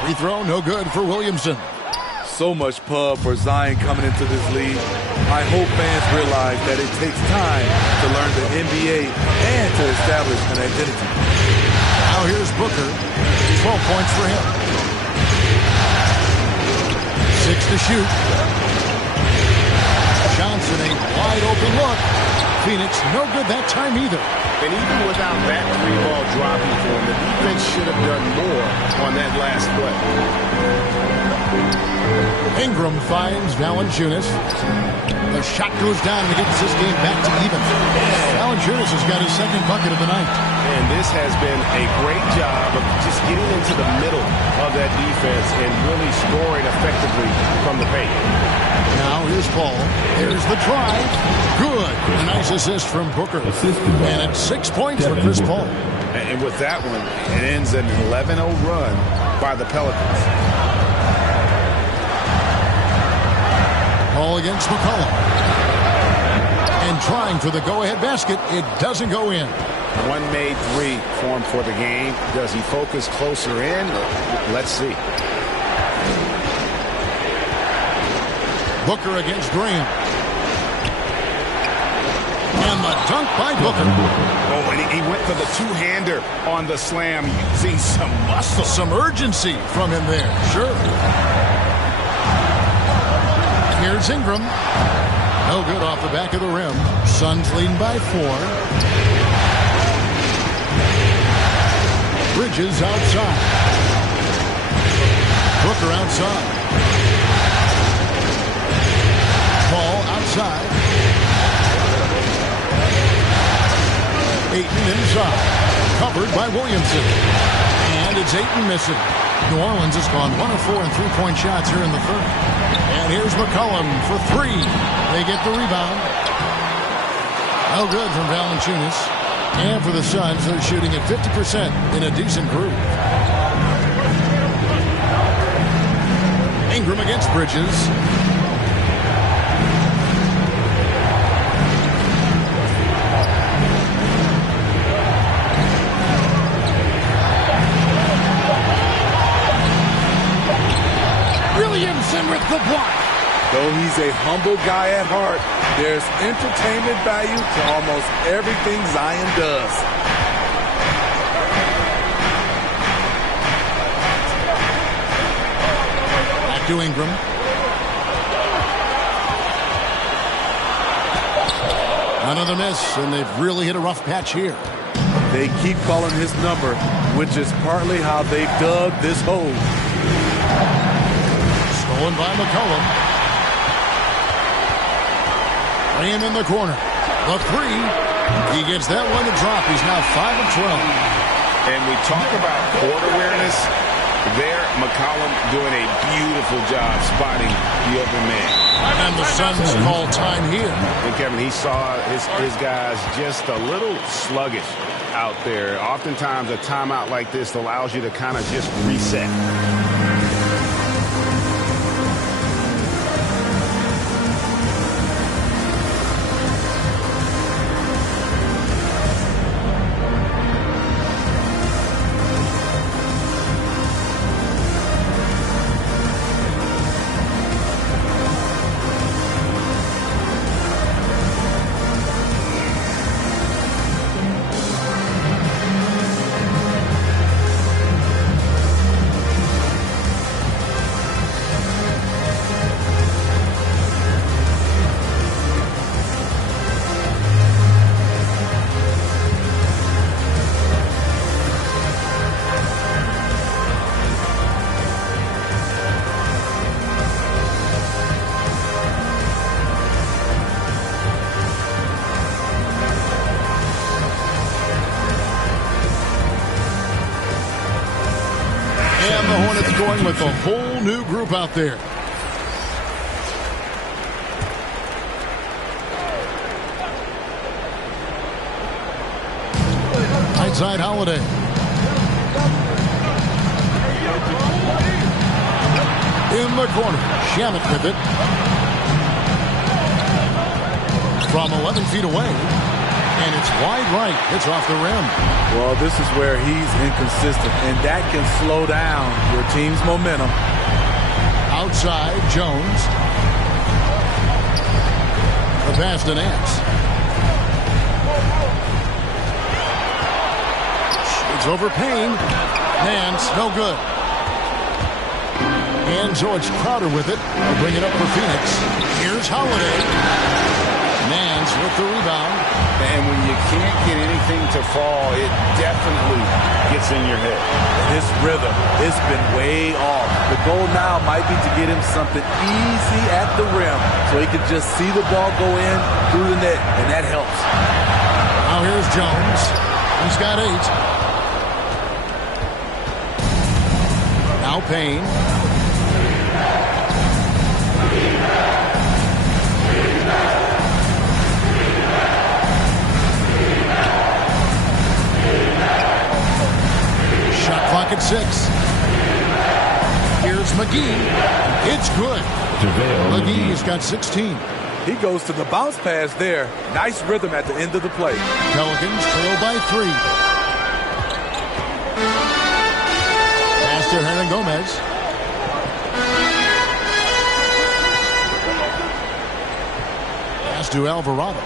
Free throw, no good for Williamson. So much pub for Zion coming into this league. I hope fans realize that it takes time to learn the NBA and to establish an identity. Now here's Booker. 12 points for him. 6 to shoot. Johnson, a wide open look. Phoenix, no good that time either. And even without that three-ball dropping for him, the defense should have done more on that last play. Ingram finds Valanciunas. The shot goes down and gets this game back to even. Valanciunas has got his second bucket of the night. And this has been a great job of just getting into the middle of that defense and really scoring effectively from the paint. Now here's Paul. Here's the drive. Good. A nice assist from Booker. And it's 6 points for Chris Paul. And with that one, it ends an 11-0 run by the Pelicans. Paul against McCollum. And trying for the go-ahead basket. It doesn't go in. One made three for him for the game. Does he focus closer in? Let's see. Booker against Green. And the dunk by Booker. Oh, and he went for the two-hander on the slam, using some muscle. Some urgency from him there, sure. Here's Ingram. No good off the back of the rim. Suns leading by 4. Bridges outside. Booker outside. Paul outside. Ayton inside. Covered by Williamson. And it's Ayton missing. New Orleans has gone 1 of 4 in three-point shots here in the third. And here's McCollum for 3. They get the rebound. No good from Valanciunas. And for the Suns, they're shooting at 50% in a decent groove. Ingram against Bridges. Williamson with the block. Though he's a humble guy at heart, there's entertainment value to almost everything Zion does. Back to Ingram. Another miss, and they've really hit a rough patch here. They keep calling his number, which is partly how they dug this hole. Stolen by McCollum. Laying in the corner. The 3. He gets that one to drop. He's now 5 of 12. And we talk about court awareness. There, McCollum doing a beautiful job spotting the open man. And the Suns call time here. And Kevin, he saw his guys just a little sluggish out there. Oftentimes, a timeout like this allows you to kind of just reset. And the Hornets going with a whole new group out there. Outside Holiday. In the corner. Shamet with it. From 11 feet away. And it's wide right. It's off the rim. Well, this is where he's inconsistent, and that can slow down your team's momentum. Outside, Jones. The pass to Nance. It's over Payne. Nance, no good. And so it's Crowder with it. They'll bring it up for Phoenix. Here's Holiday. Nance with the rebound. And when you can't get anything to fall, it definitely gets in your head. His rhythm, it's been way off. The goal now might be to get him something easy at the rim so he can just see the ball go in through the net, and that helps. Now here's Jones. He's got 8. Now Payne. Shot clock at 6. Here's McGee. It's good. McGee's got 16. He goes to the bounce pass there. Nice rhythm at the end of the play. Pelicans trail by 3. Pass to Hernan Gomez. Pass to Alvarado.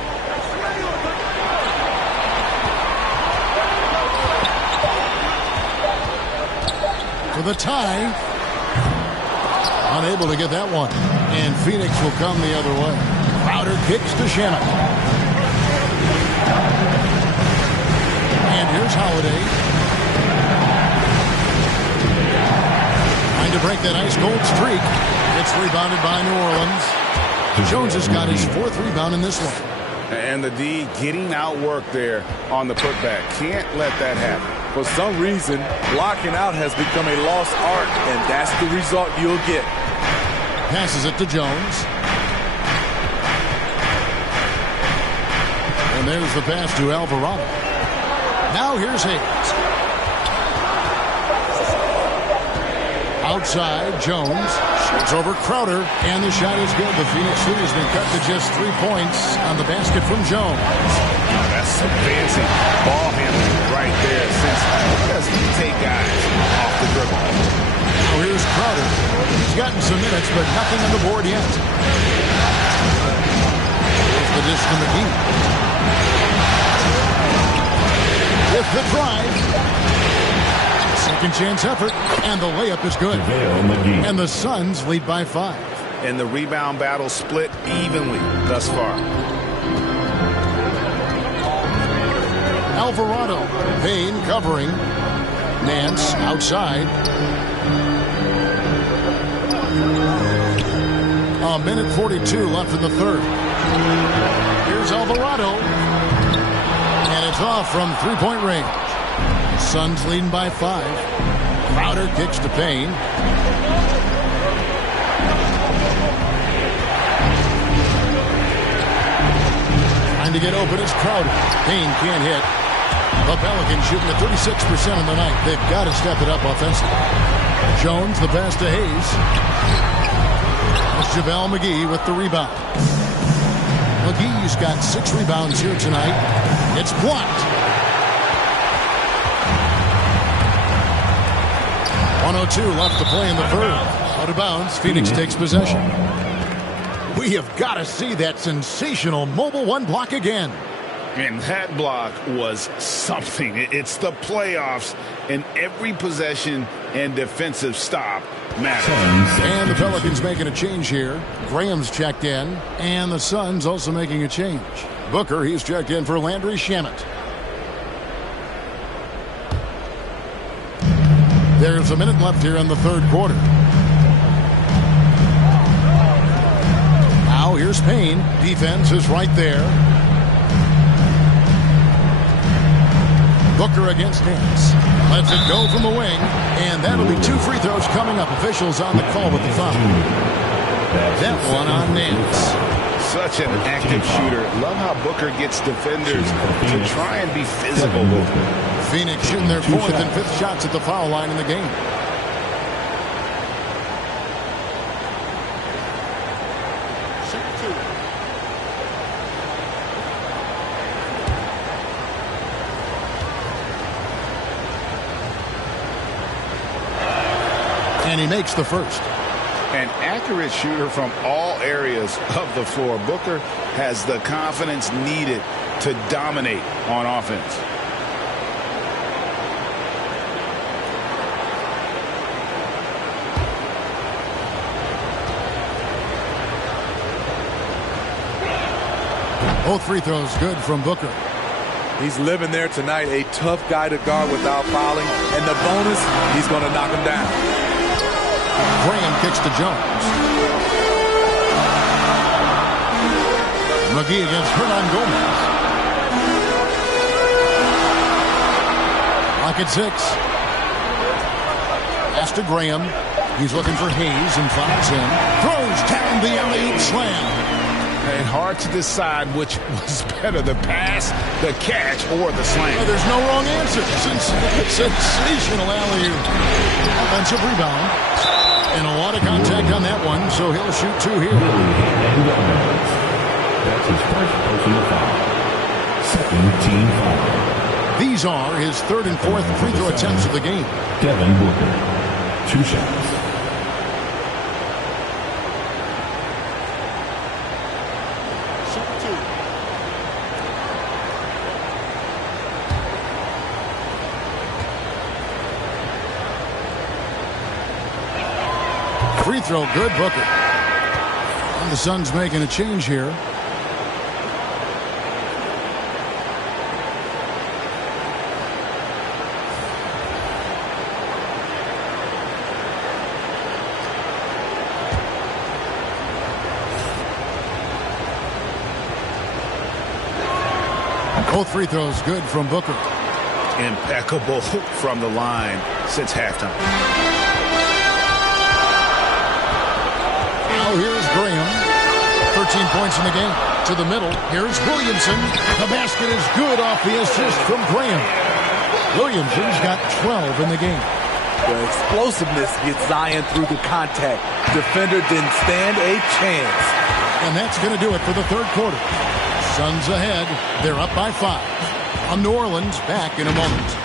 For the tie. Unable to get that one. And Phoenix will come the other way. Crowder kicks to Shamet. And here's Holiday. Trying to break that ice-cold streak. It's rebounded by New Orleans. Jones has got his 4th rebound in this one. And the D getting outworked there on the putback. Can't let that happen. For some reason, blocking out has become a lost art, and that's the result you'll get. Passes it to Jones. And there's the pass to Alvarado. Now here's Hayes. Outside, Jones. Shoots over Crowder, and the shot is good. The Phoenix lead has been cut to just 3 points on the basket from Jones. That's some fancy ball handling right there. Since he doesn't take guys off the dribble. Now here's Crowder. He's gotten some minutes, but nothing on the board yet. Here's the dish to McGee. With the drive. Second chance effort, and the layup is good. And the Suns lead by 5. And the rebound battle split evenly thus far. Alvarado. Payne covering. Nance outside. A minute 42 left in the third. Here's Alvarado. And it's off from 3-point range. Suns leading by 5. Crowder kicks to Payne. Trying to get open is Crowder. Payne can't hit. The Pelicans shooting at 36% in the night. They've got to step it up offensively. Jones, the pass to Hayes. That's JaVale McGee with the rebound. McGee's got 6 rebounds here tonight. It's blocked. 1:02 left to play in the third. Out of bounds. Phoenix takes possession. We have got to see that sensational mobile 1 block again. And that block was something. It's the playoffs, and every possession and defensive stop matters. And the Pelicans making a change here. Graham's checked in, and the Suns also making a change. Booker, he's checked in for Landry Shamet. There's a minute left here in the third quarter. Now here's Payne. Defense is right there. Booker against Nance. Lets it go from the wing, and that'll be 2 free throws coming up. Officials on the call with the foul. That one on Nance. Such an active shooter. Love how Booker gets defenders to try and be physical with him. Phoenix shooting their 4th and 5th shots at the foul line in the game. And he makes the first. An accurate shooter from all areas of the floor. Booker has the confidence needed to dominate on offense. Both free throws good from Booker. He's living there tonight, a tough guy to guard without fouling. And the bonus, he's going to knock him down. Graham kicks to Jones. McGee against Hernan Gomez. Lock at 6. Pass to Graham. He's looking for Hayes and finds him. Throws down the alley-oop slam. And hard to decide which was better, the pass, the catch, or the slam. Well, there's no wrong answer. Sensational alley-oop. Offensive rebound. And a lot of contact on that one, so he'll shoot 2 here. That's his first personal foul. Second team foul. These are his 3rd and 4th free throw attempts of the game. Devin Booker, 2 shots. Free throw good, Booker. And the Suns making a change here. Both free throws good from Booker. Impeccable from the line since halftime. Now here's Graham. 13 points in the game. To the middle. Here's Williamson. The basket is good off the assist from Graham. Williamson's got 12 in the game. The explosiveness gets Zion through the contact. Defender didn't stand a chance. And that's going to do it for the 3rd quarter. Suns ahead. They're up by 5. On New Orleans, back in a moment.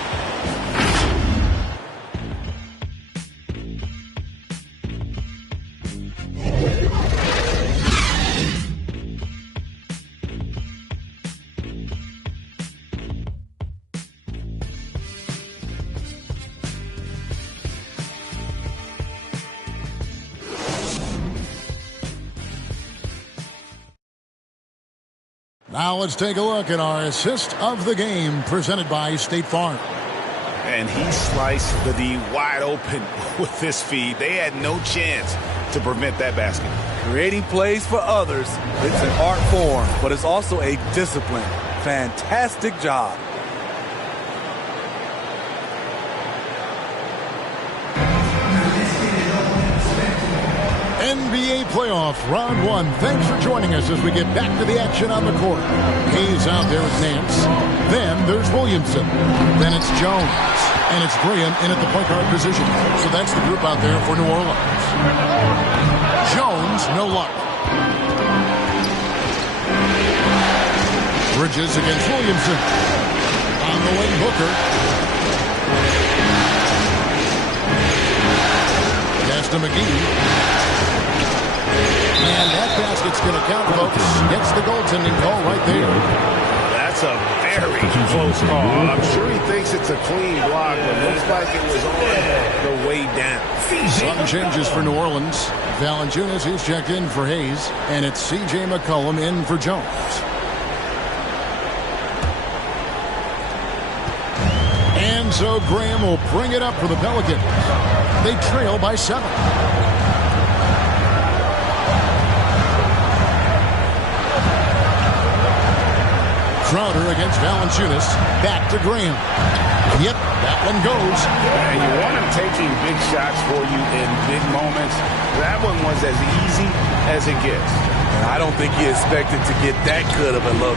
Now let's take a look at our assist of the game presented by State Farm. And he sliced the D wide open with this feed. They had no chance to prevent that basket. Creating plays for others, it's an art form, but it's also a discipline. Fantastic job. NBA playoff round 1. Thanks for joining us as we get back to the action on the court. Hayes out there with Nance. Then there's Williamson. Then it's Jones. And it's Graham in at the point guard position. So that's the group out there for New Orleans. Jones, no luck. Bridges against Williamson. On the wing, Booker. Pass to McGee. And that basket's going to count, folks. Gets the goaltending call right there. That's a very close call. I'm sure he thinks it's a clean block, but looks like it was on the way down. Some changes for New Orleans. Valanciunas, he's checked in for Hayes. And it's C.J. McCollum in for Jones. And so Graham will bring it up for the Pelicans. They trail by 7. Crowder against Valanciunas. Back to Graham. Yep, that one goes. And you want him taking big shots for you in big moments. That one was as easy as it gets. And I don't think he expected to get that good of a look.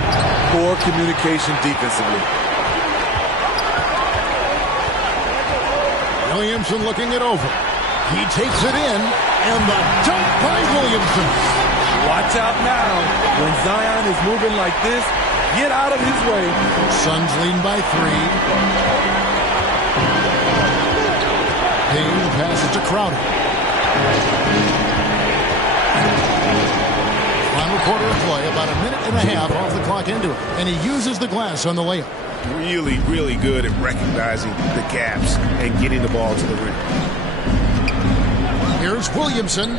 Poor communication defensively. Williamson looking it over. He takes it in, and the dunk by Williamson. Watch out now. When Zion is moving like this, get out of his way. Suns leading by 3. Payne passes to Crowder. Final quarter of play, about a minute and a half off the clock into it. And he uses the glass on the layup. Really, really good at recognizing the gaps and getting the ball to the rim. Here's Williamson.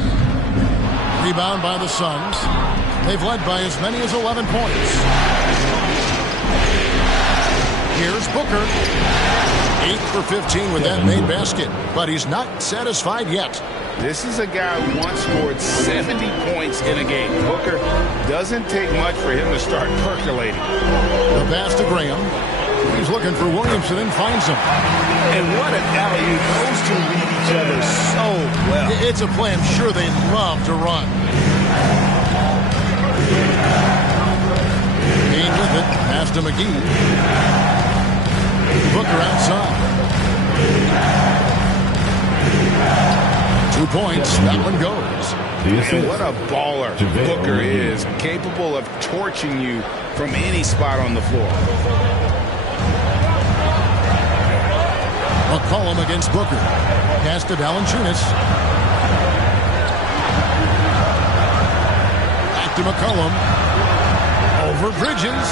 Rebound by the Suns. They've led by as many as 11 points. Here's Booker. 8 for 15 with that made basket. But he's not satisfied yet. This is a guy who once scored 70 points in a game. Booker, doesn't take much for him to start percolating. The pass to Graham. He's looking for Williamson and finds him. And what an alley-oop. Those two read each other so well. It's a play I'm sure they love to run. Payne with it. Pass to McGee. Booker outside. 2 points. That one goes. And what a baller Booker is. Capable of torching you from any spot on the floor. McCollum against Booker. Pass to Valanciunas. Back to McCollum. Over Bridges.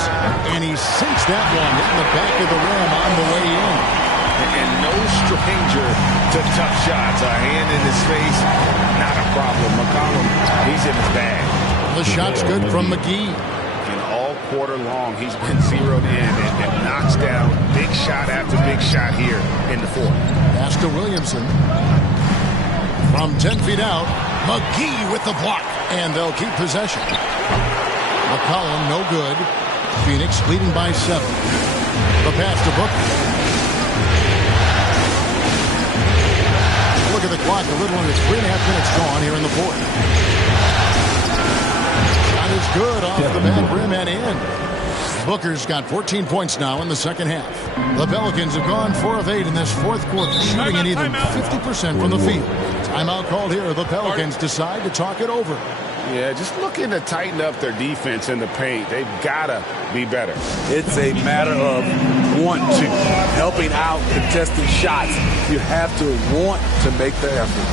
And he sinks that one in the back of the rim on the way in. And no stranger to tough shots. A hand in his face, not a problem. McCollum, he's in his bag. The shot's good from McGee. And all quarter long, he's been zeroed in and knocks down big shot after big shot here in the fourth. Pass to Williamson. From 10 feet out, McGee with the block. And they'll keep possession. McCollum, no good. Phoenix leading by 7. The pass to Booker. Look at the clock. A little under 3.5 minutes gone here in the fourth. Shot is good off the back rim and in. Booker's got 14 points now in the second half. The Pelicans have gone 4 of 8 in this fourth quarter, shooting at even 50% from the field. Timeout called here. The Pelicans decide to talk it over. Yeah, just looking to tighten up their defense in the paint. They've got to be better. It's a matter of want to. Helping out, contesting shots. You have to want to make the effort.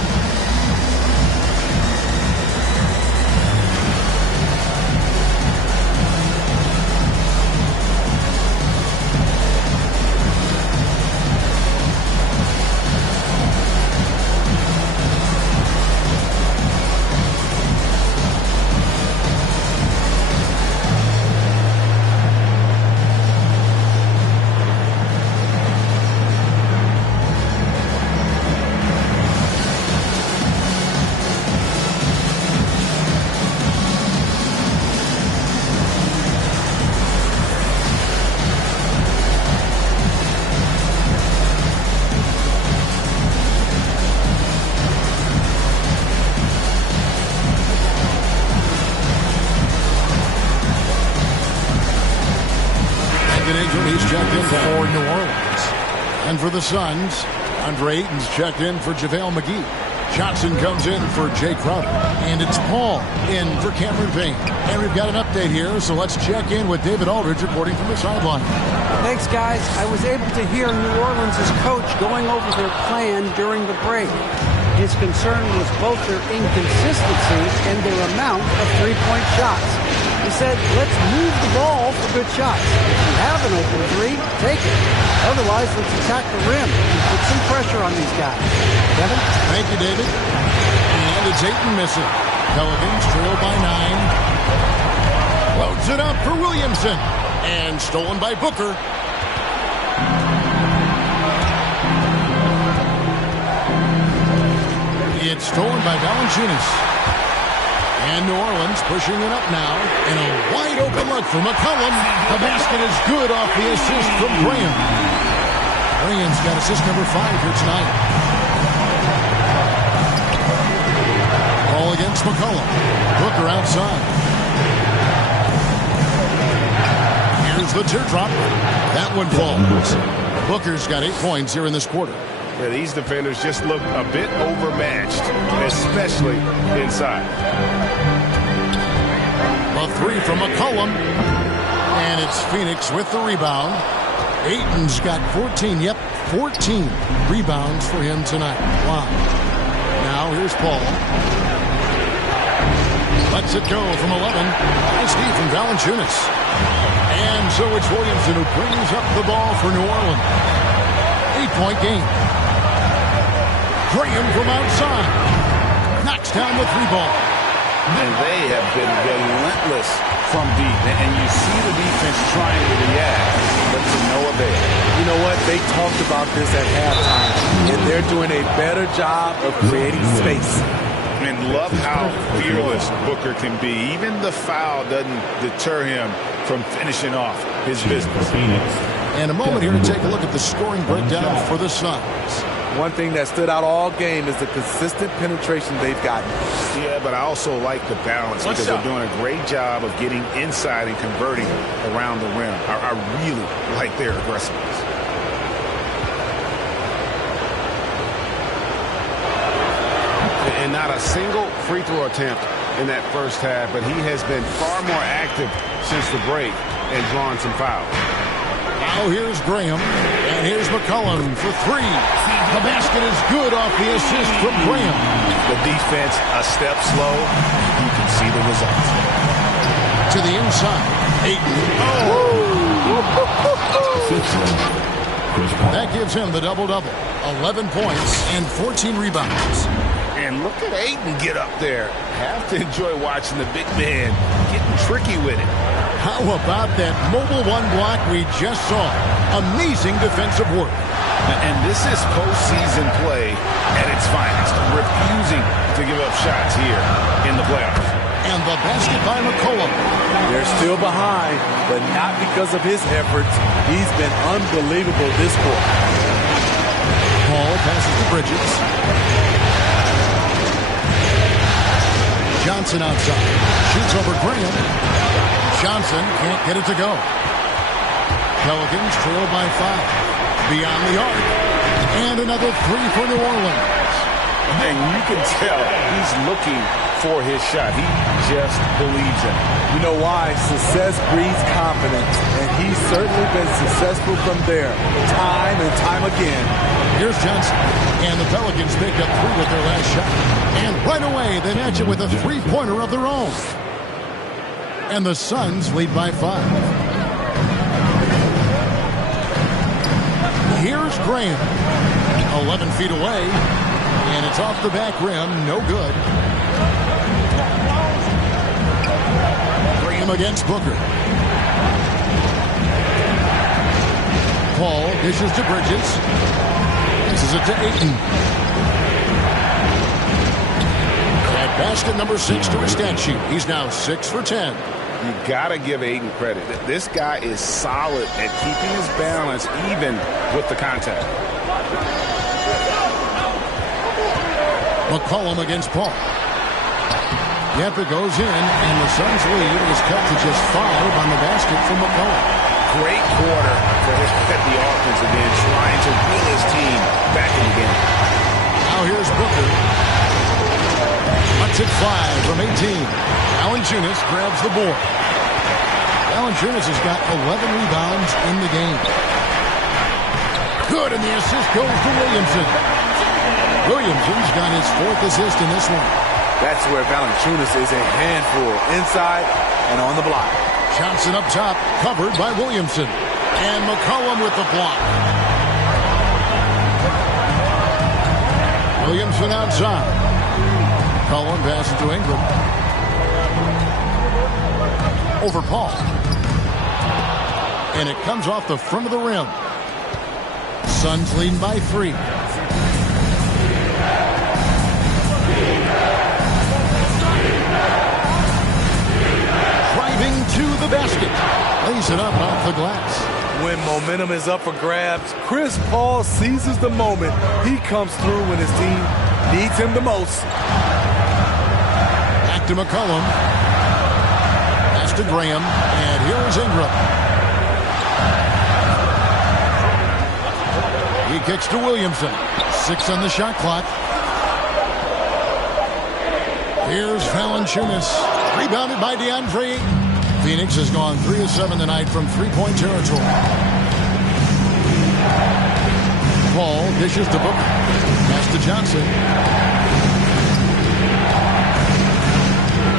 He's checked in for New Orleans. And for the Suns, Andre Ayton's checked in for JaVale McGee. Johnson comes in for Jay Crowder. And it's Paul in for Cameron Payne. And we've got an update here, so let's check in with David Aldridge reporting from the sideline. Thanks, guys. I was able to hear New Orleans' coach going over their plan during the break. His concern was both their inconsistency and their amount of three-point shots. He said, let's move the ball for good shots. If you have an open three, take it. Otherwise, let's attack the rim and put some pressure on these guys. Kevin? Thank you, David. And it's Ayton missing. Pelicans trail by 9. Loads it up for Williamson. And stolen by Booker. It's stolen by Valanciunas. And New Orleans pushing it up now. And a wide open look for McCollum. The basket is good off the assist from Graham. Graham's got assist number 5 here tonight. Ball against McCollum. Booker outside. Here's the teardrop. That one falls. Booker's got 8 points here in this quarter. Yeah, these defenders just look a bit overmatched, especially inside. A 3 from McCollum. And it's Phoenix with the rebound. Ayton's got 14. Yep, 14 rebounds for him tonight. Wow. Now here's Paul. Lets it go from 11. Nice D from Valanciunas. And so it's Williamson who brings up the ball for New Orleans. 8-point game. Graham from outside. Knocks down the 3-ball. And they have been relentless from deep. And you see the defense trying to react, but to no avail. You know what? They talked about this at halftime, and they're doing a better job of creating space. And love how fearless Booker can be. Even the foul doesn't deter him from finishing off his business. And a moment here to take a look at the scoring breakdown for the Suns. One thing that stood out all game is the consistent penetration they've gotten. Yeah, but I also like the balance because they're doing a great job of getting inside and converting around the rim. I really like their aggressiveness. And not a single free throw attempt in that first half, but he has been far more active since the break and drawn some fouls. Now here's Graham, and here's McCollum for 3. The basket is good off the assist from Graham. The defense a step slow. You can see the results. To the inside. Ayton. That gives him the double-double. 11 points and 14 rebounds. And look at Ayton get up there. Have to enjoy watching the big man getting tricky with it. How about that mobile 1 block we just saw? Amazing defensive work. And this is postseason play at its finest. Refusing to give up shots here in the playoffs. And the basket by McCollum. They're still behind, but not because of his efforts. He's been unbelievable this quarter. Paul passes to Bridges. Johnson outside. Shoots over Graham. Johnson can't get it to go. Pelicans trail by 5. Beyond the arc. And another 3 for New Orleans. And you can tell he's looking for his shot. He just believes in it. You know why? Success breeds confidence. And he's certainly been successful from there. Time and time again. Here's Johnson. And the Pelicans picked up 3 with their last shot. And right away, they match it with a 3-pointer of their own. And the Suns lead by 5. Here's Graham. 11 feet away. And it's off the back rim. No good. Graham against Booker. Paul dishes to Bridges. This is it to Ayton. At basket number 6 to his stat sheet. He's now 6 for 10. You got to give Ayton credit. This guy is solid at keeping his balance even with the contact. McCollum against Paul. Yep, it goes in, and the Suns' lead is cut to just 5 on the basket from McCollum. Great quarter for his the offense again, trying to wheel his team back in the game. Now here's Booker. Lets it fly from 18. Valanciunas grabs the board. Valanciunas has got 11 rebounds in the game. Good, and the assist goes to Williamson. Williamson's got his 4th assist in this one. That's where Valanciunas is a handful, inside and on the block. Johnson up top, covered by Williamson. And McCollum with the block. Williamson outside. McCollum passes to Ingram. Over Paul. And it comes off the front of the rim. Suns leading by 3. Lays it up off the glass. When momentum is up for grabs, Chris Paul seizes the moment. He comes through when his team needs him the most. Back to McCollum. Pass to Graham. And here's Ingram. He kicks to Williamson. 6 on the shot clock. Here's Valanciunas. Rebounded by DeAndre. Phoenix has gone 3 of 7 tonight from three-point territory. Paul dishes to Booker. Pass to Johnson.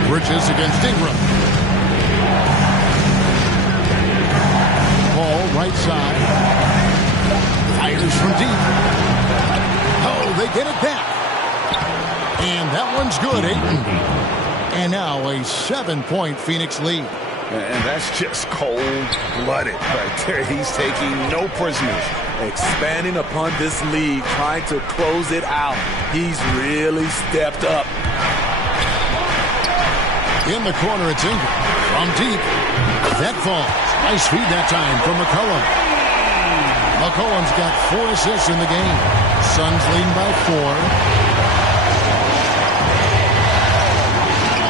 Bridges against Ingram. Paul right side. Fires from deep. Oh, they get it back. And that one's good, Ayton. And now a 7-point Phoenix lead. And that's just cold-blooded right there. He's taking no prisoners. Expanding upon this lead, trying to close it out. He's really stepped up. In the corner, it's Ingram. From deep. That falls. Nice feed that time from McCollum. McCollum's got 4 assists in the game. Suns leading by 4.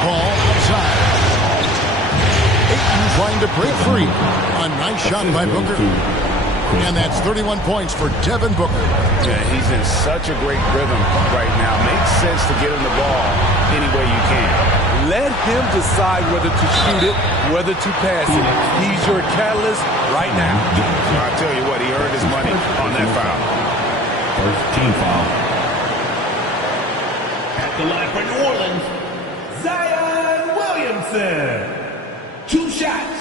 Ball outside. Ayton trying to break free. A nice shot by Booker. And that's 31 points for Devin Booker. Yeah, he's in such a great rhythm right now. Makes sense to get him the ball any way you can. Let him decide whether to shoot it, whether to pass it. He's your catalyst right now. I'll tell you what, he earned his money on that foul. First team foul. At the line for New Orleans, Zion Williamson. 2 shots.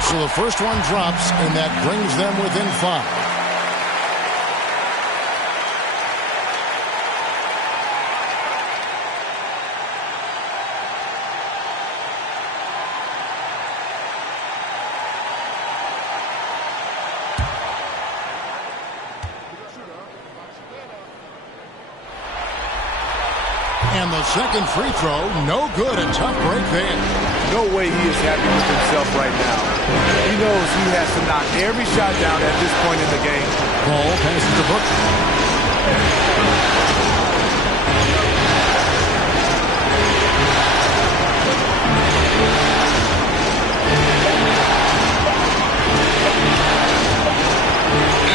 So the first one drops, and that brings them within 5. And the second free throw, no good. A tough break there. No way he is happy with himself right now. He knows he has to knock every shot down at this point in the game. Ball passes to Booker.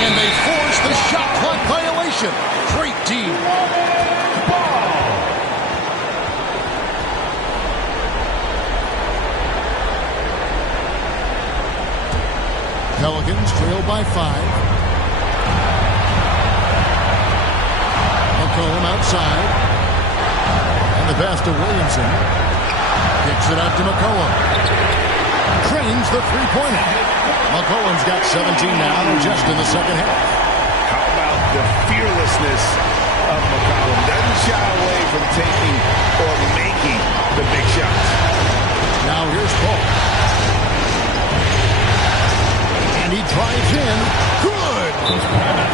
And they force the shot clock violation. Great deal. Pelicans trail by 5. McCollum outside. And the pass to Williamson. Kicks it out to McCollum. Cranes the three-pointer. McCollum's got 17 now just in the second half. How about the fearlessness of McCollum? Doesn't shy away from taking or making the big shots. Now here's Paul. He drives in. Good.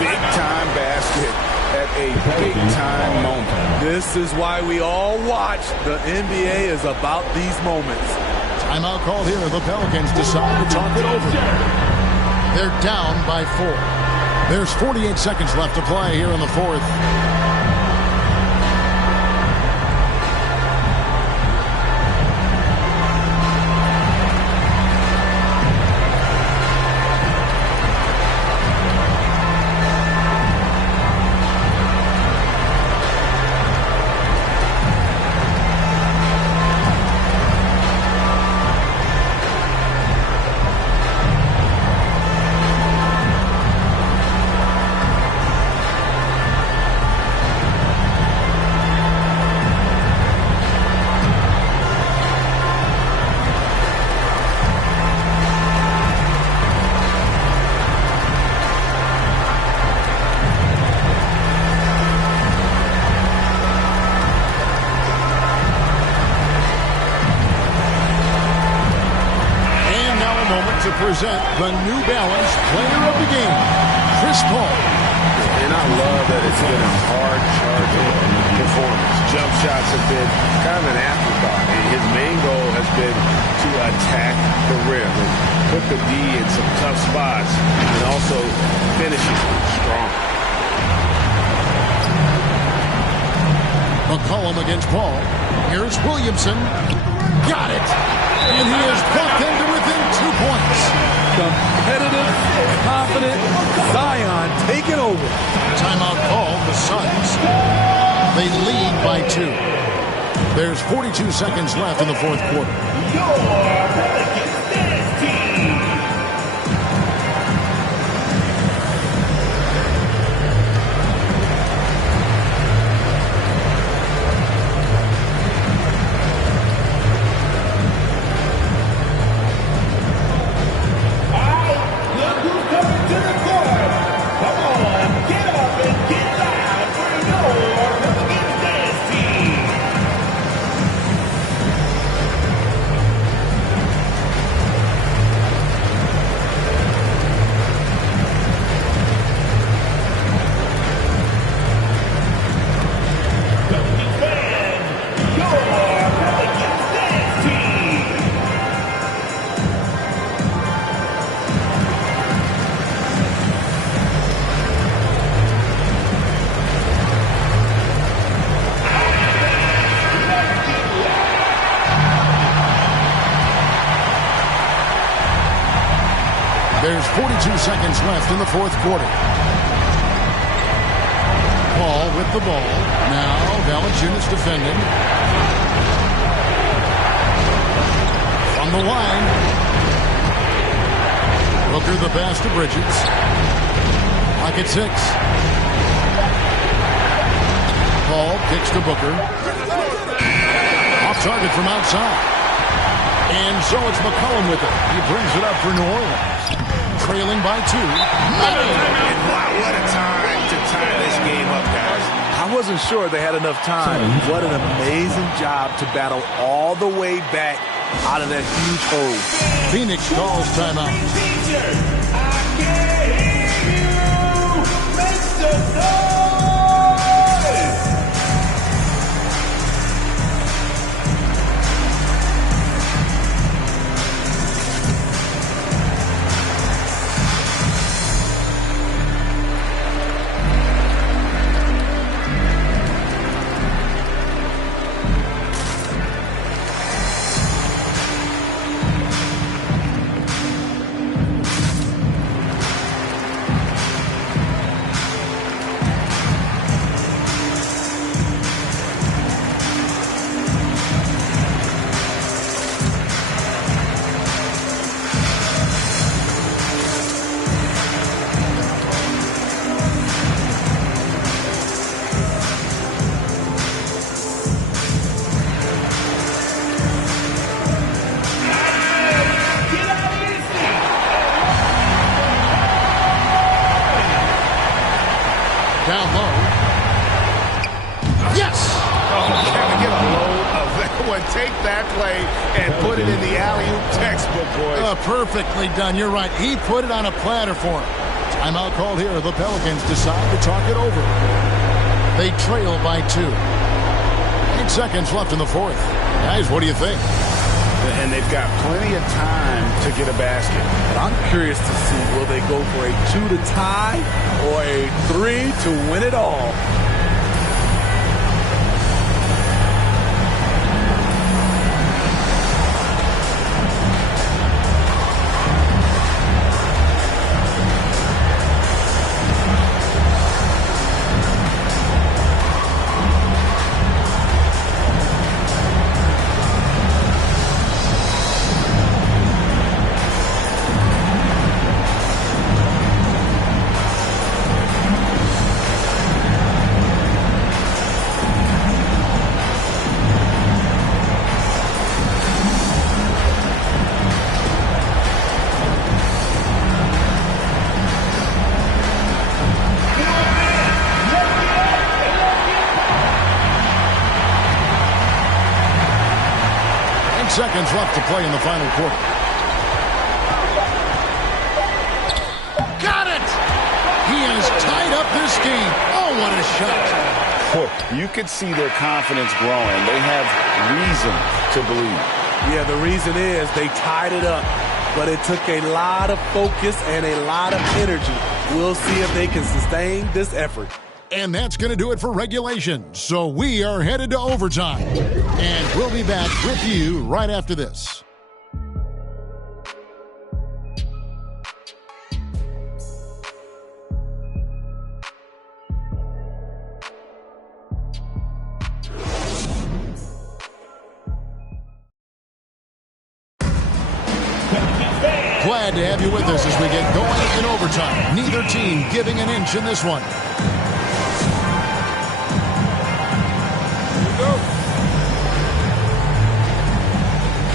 Big time basket at a big time moment. This is why we all watch. The NBA is about these moments. Timeout call here. The Pelicans decide to talk it over. They're down by 4. There's 48 seconds left to play here in the 4th. moment to present the New Balance Player of the Game, Chris Paul. And I love that it's been a hard-charging performance. Jump shots have been kind of an afterthought. His main goal has been to attack the rim and put the D in some tough spots and also finish it strong. McCollum against Paul. Here's Williamson. Got it. And he has plucked them to within 2 points. Competitive, confident, Zion taking over. Timeout called, the Suns. They lead by 2. There's 42 seconds left in the fourth quarter. Your Pelicans dance team. There's 42 seconds left in the fourth quarter. Paul with the ball. Now Valanciunas defending. From the line. Booker the pass to Bridges. Clock at 6. Paul kicks to Booker. Off target from outside. And so it's McCollum with it. He brings it up for New Orleans. Trailing by 2. And wow, what a time to tie this game up, guys. I wasn't sure they had enough time. What an amazing job to battle all the way back out of that huge hole. Phoenix calls timeout. Teacher, I can't hear you. Make some noise. Down low. Yes! Oh, can we get a load of that one? Take that play and put it in the alley-oop textbook, boys. Perfectly done. You're right. He put it on a platter for him. Timeout called here. The Pelicans decide to talk it over. They trail by 2. 8 seconds left in the fourth. Guys, what do you think? And they've got plenty of time to get a basket. I'm curious to see, will they go for a 2 to tie or a 3 to win it all? Seconds left to play in the final quarter. up this game. Oh, what a shot. You could see their confidence growing. They have reason to believe. Yeah, the reason is they tied it up, but it took a lot of focus and a lot of energy. We'll see if they can sustain this effort. And that's going to do it for regulation. So we are headed to overtime. And we'll be back with you right after this. Glad to have you with us as we get going in overtime. Neither team giving an inch in this one.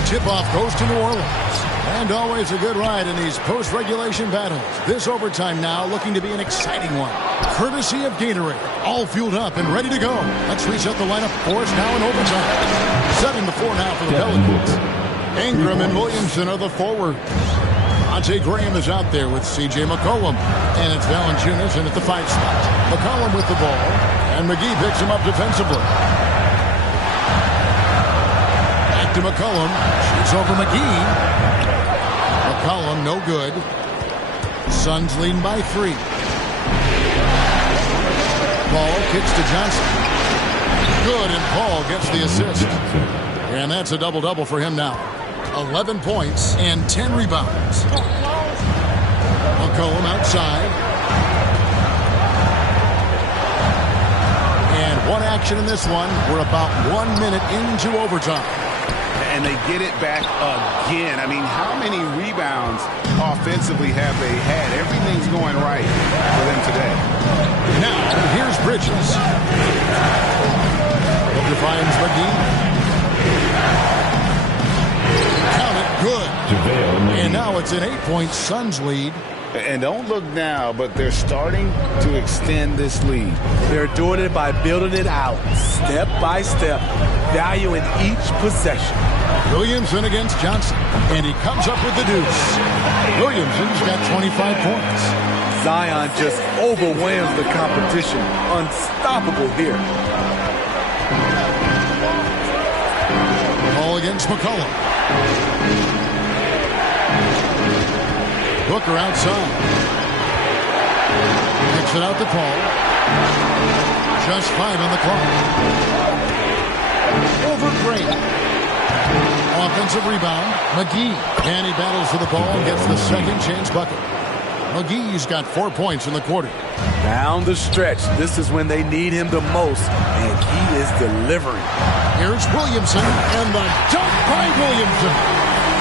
Tip-off goes to New Orleans. And always a good ride in these post-regulation battles. This overtime now looking to be an exciting one. Courtesy of Gatorade. All fueled up and ready to go. Let's reset the lineup for us now in overtime. 7-4 now for the Pelicans. Ingram and Williamson are the forwards. Monte Graham is out there with C.J. McCollum. And it's Valanciunas in at the 5 spot. McCollum with the ball. And McGee picks him up defensively. Back to McCollum. Shoots over McGee. McCollum no good. Suns leading by 3. Ball kicks to Johnson. Good, and Paul gets the assist. And that's a double-double for him now. 11 points and 10 rebounds. McCollum outside. And one action in this one. We're about 1 minute into overtime. And they get it back again. I mean, how many rebounds offensively have they had? Everything's going right for them today. Now, here's Bridges. Booker finds McGee. Count it, good. And now it's an 8-point Suns lead. And don't look now, but they're starting to extend this lead. They're doing it by building it out, step by step, valuing each possession. Williamson against Johnson, and he comes up with the deuce. Williamson's got 25 points. Zion just overwhelms the competition. Unstoppable here. Ball against McCollum. Booker outside. Kicks it out to Paul. Just 5 on the clock. Over Gray. Offensive rebound. McGee. And he battles for the ball and gets the second chance bucket. McGee's got 4 points in the quarter. Down the stretch. This is when they need him the most. And he is delivering. Here's Williamson. And the dunk by Williamson.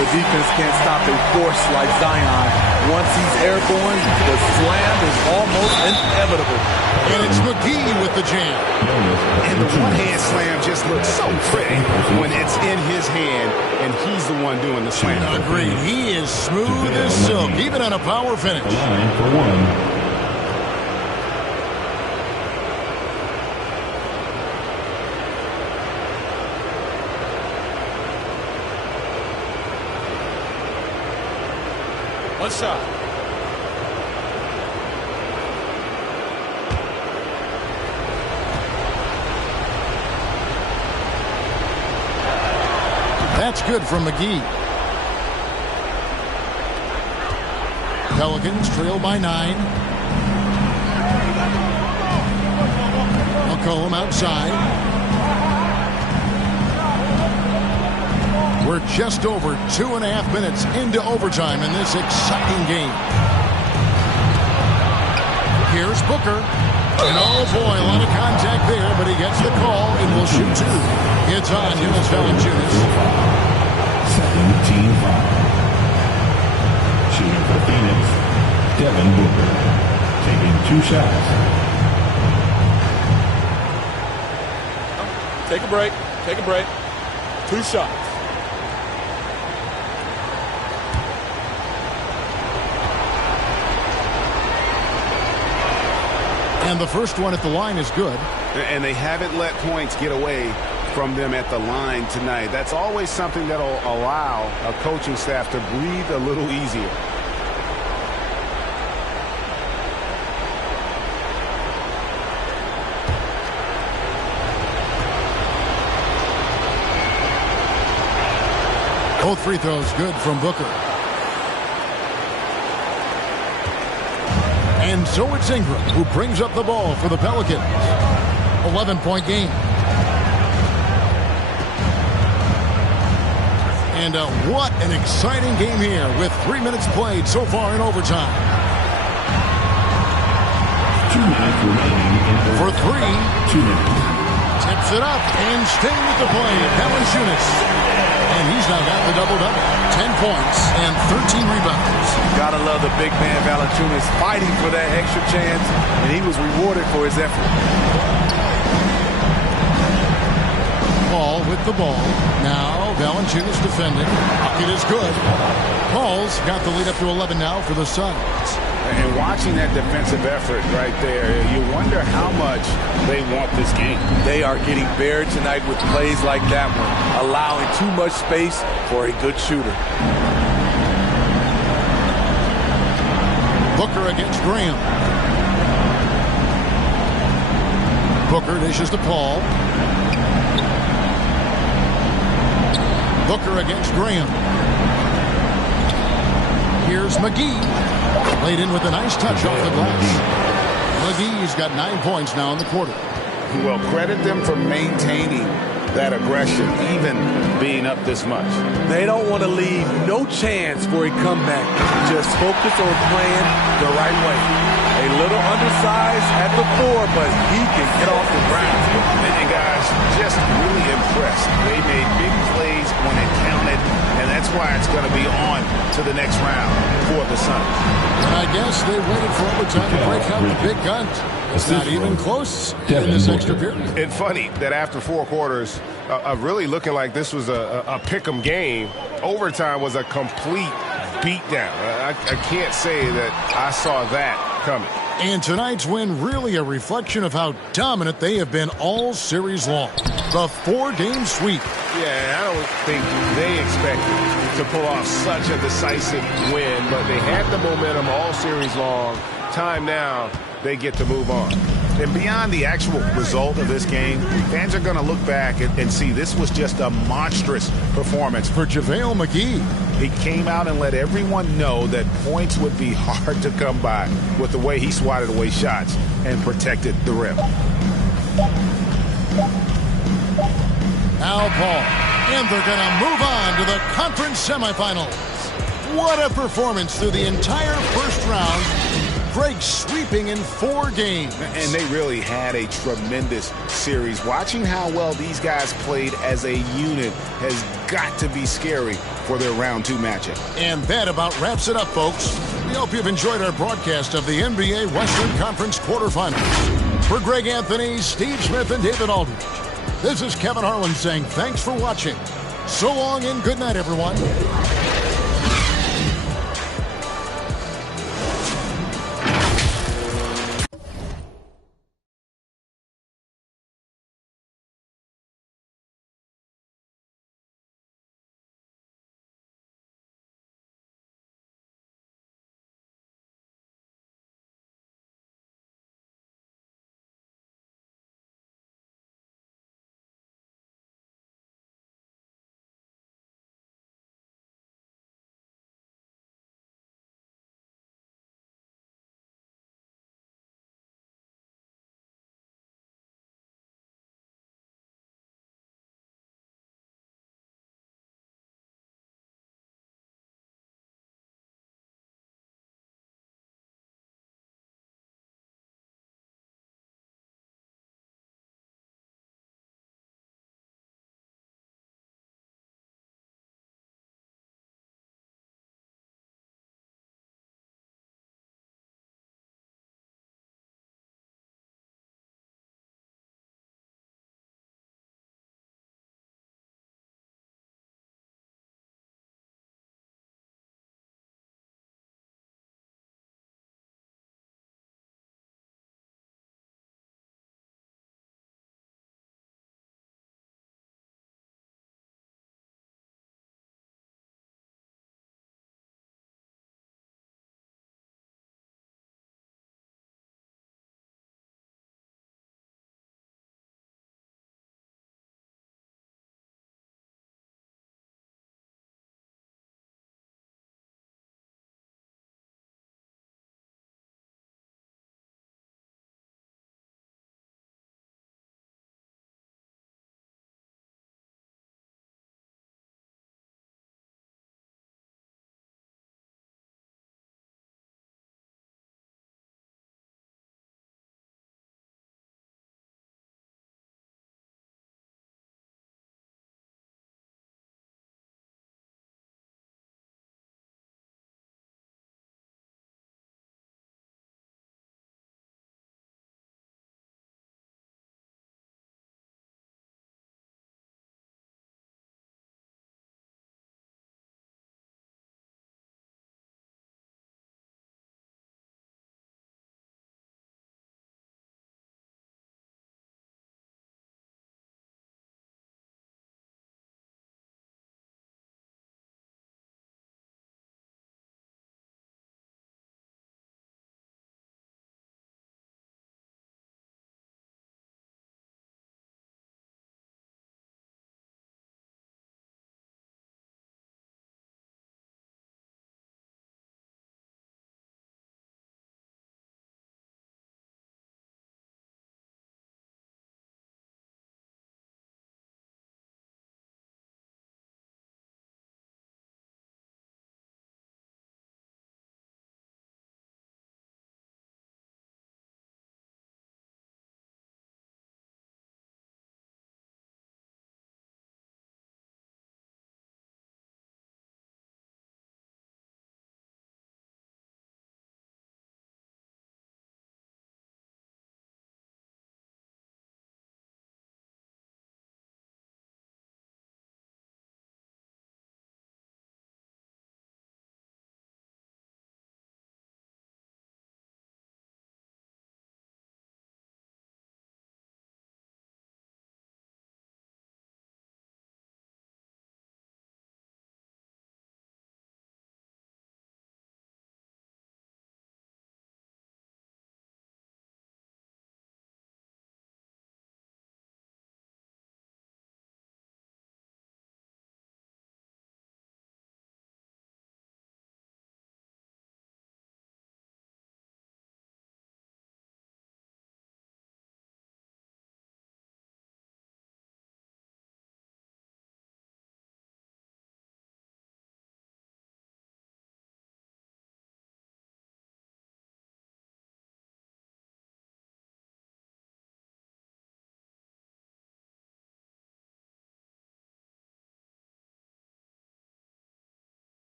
The defense can't stop a force like Zion. Once he's airborne, the slam is almost inevitable. And it's McGee with the jam. And the one-hand slam just looks so pretty when it's in his hand and he's the one doing the slam. Agreed. He is smooth as silk, even on a power finish. Line for 1. One shot. That's good from McGee. Pelicans trail by 9. McCollum outside. We're just over 2.5 minutes into overtime in this exciting game. Here's Booker. And oh boy, a lot of contact there, but he gets the call and will shoot 2. It's on Jonas Valanciunas. Second team foul. Shooting for Phoenix, Devin Booker. Taking 2 shots. Take a break. Take a break. 2 shots. And the first one at the line is good. And they haven't let points get away from them at the line tonight. That's always something that will allow a coaching staff to breathe a little easier. Both free throws good from Booker. And so it's Ingram who brings up the ball for the Pelicans. 11-point game. And what an exciting game here with 3 minutes played so far in overtime. 2 minutes remaining. For 3. 2 minutes. Tips it up and staying with the play, Valanciunas. And he's now got the double-double. 10 points and 13 rebounds. Gotta love the big man Valanciunas fighting for that extra chance, and he was rewarded for his effort. Paul with the ball. Now Valanciunas defending. Bucket is good. Paul's got the lead up to 11 now for the Suns. And watching that defensive effort right there, you wonder how much they want this game. They are getting buried tonight with plays like that one, allowing too much space for a good shooter. Booker against Graham. Booker dishes to Paul. Booker against Graham. Here's McGee. Laid in with a nice touch off the glass. McGee's got 9 points now in the quarter. Well, credit them for maintaining that aggression, even being up this much. They don't want to leave no chance for a comeback. Just focus on playing the right way. A little undersized at the 4, but he can get off the ground. And guys, just really impressed. They made big plays when it counted, and that's why it's going to be on to the next round for the Suns. And I guess they waited for overtime to break out the big guns. It's not even close in this extra period. It's funny that after 4 quarters of really looking like this was a pick-em game, overtime was a complete beatdown. I can't say that I saw that coming. And tonight's win really a reflection of how dominant they have been all series long. The 4-game sweep. Yeah, I don't think they expected to pull off such a decisive win, but they had the momentum all series long. Time now, they get to move on. And beyond the actual result of this game, fans are going to look back and see this was just a monstrous performance for JaVale McGee. He came out and let everyone know that points would be hard to come by with the way he swatted away shots and protected the rim. Now Paul, and they're going to move on to the conference semifinals. What a performance through the entire first round. Greg sweeping in 4 games. And they really had a tremendous series. Watching how well these guys played as a unit has got to be scary for their round 2 matchup. And that about wraps it up, folks. We hope you've enjoyed our broadcast of the NBA Western Conference quarterfinals. For Greg Anthony, Steve Smith, and David Aldridge, this is Kevin Harlan saying thanks for watching. So long and good night, everyone.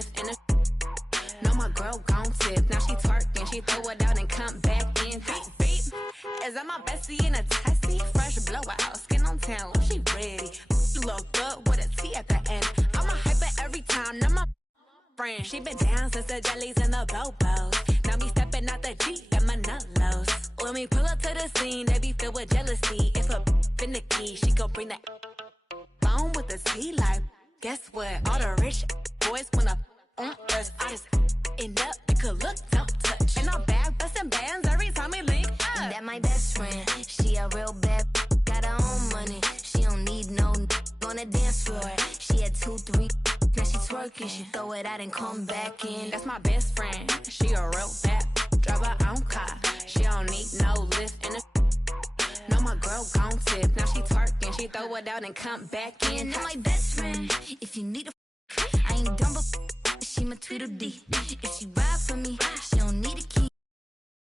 lift in the. No, my girl gon' tip. Now she twerking, she throw it out and come back in. Beep, beep. Is that my bestie in a testy? Fresh blowout, skin on town, she ready. You look good with a T at the end. I'm a hyper every time, now my friend. She been down since the jellies and the bobos. Now me stepping out the Jeep and my nut lows. When we pull up to the scene, they be filled with jealousy. If a finicky, she gon' bring that phone with the T like. Guess what? All the rich boys wanna on us. I just end up, you could look, don't touch. And I'm back busting bands every time we link up. That my best friend, she a real bad, got her own money. She don't need no on the dance floor. She had 2, 3, now she twerking. She throw it out and come back in. That's my best friend, she a real bad, drive her own car. She don't need no lift in the. No, my girl gon' tip. Now she twerking, she throw it out and come back in. And that my best friend, if you need a, I ain't dumb but she my Tweedledee. If she ride for me, she don't need a key.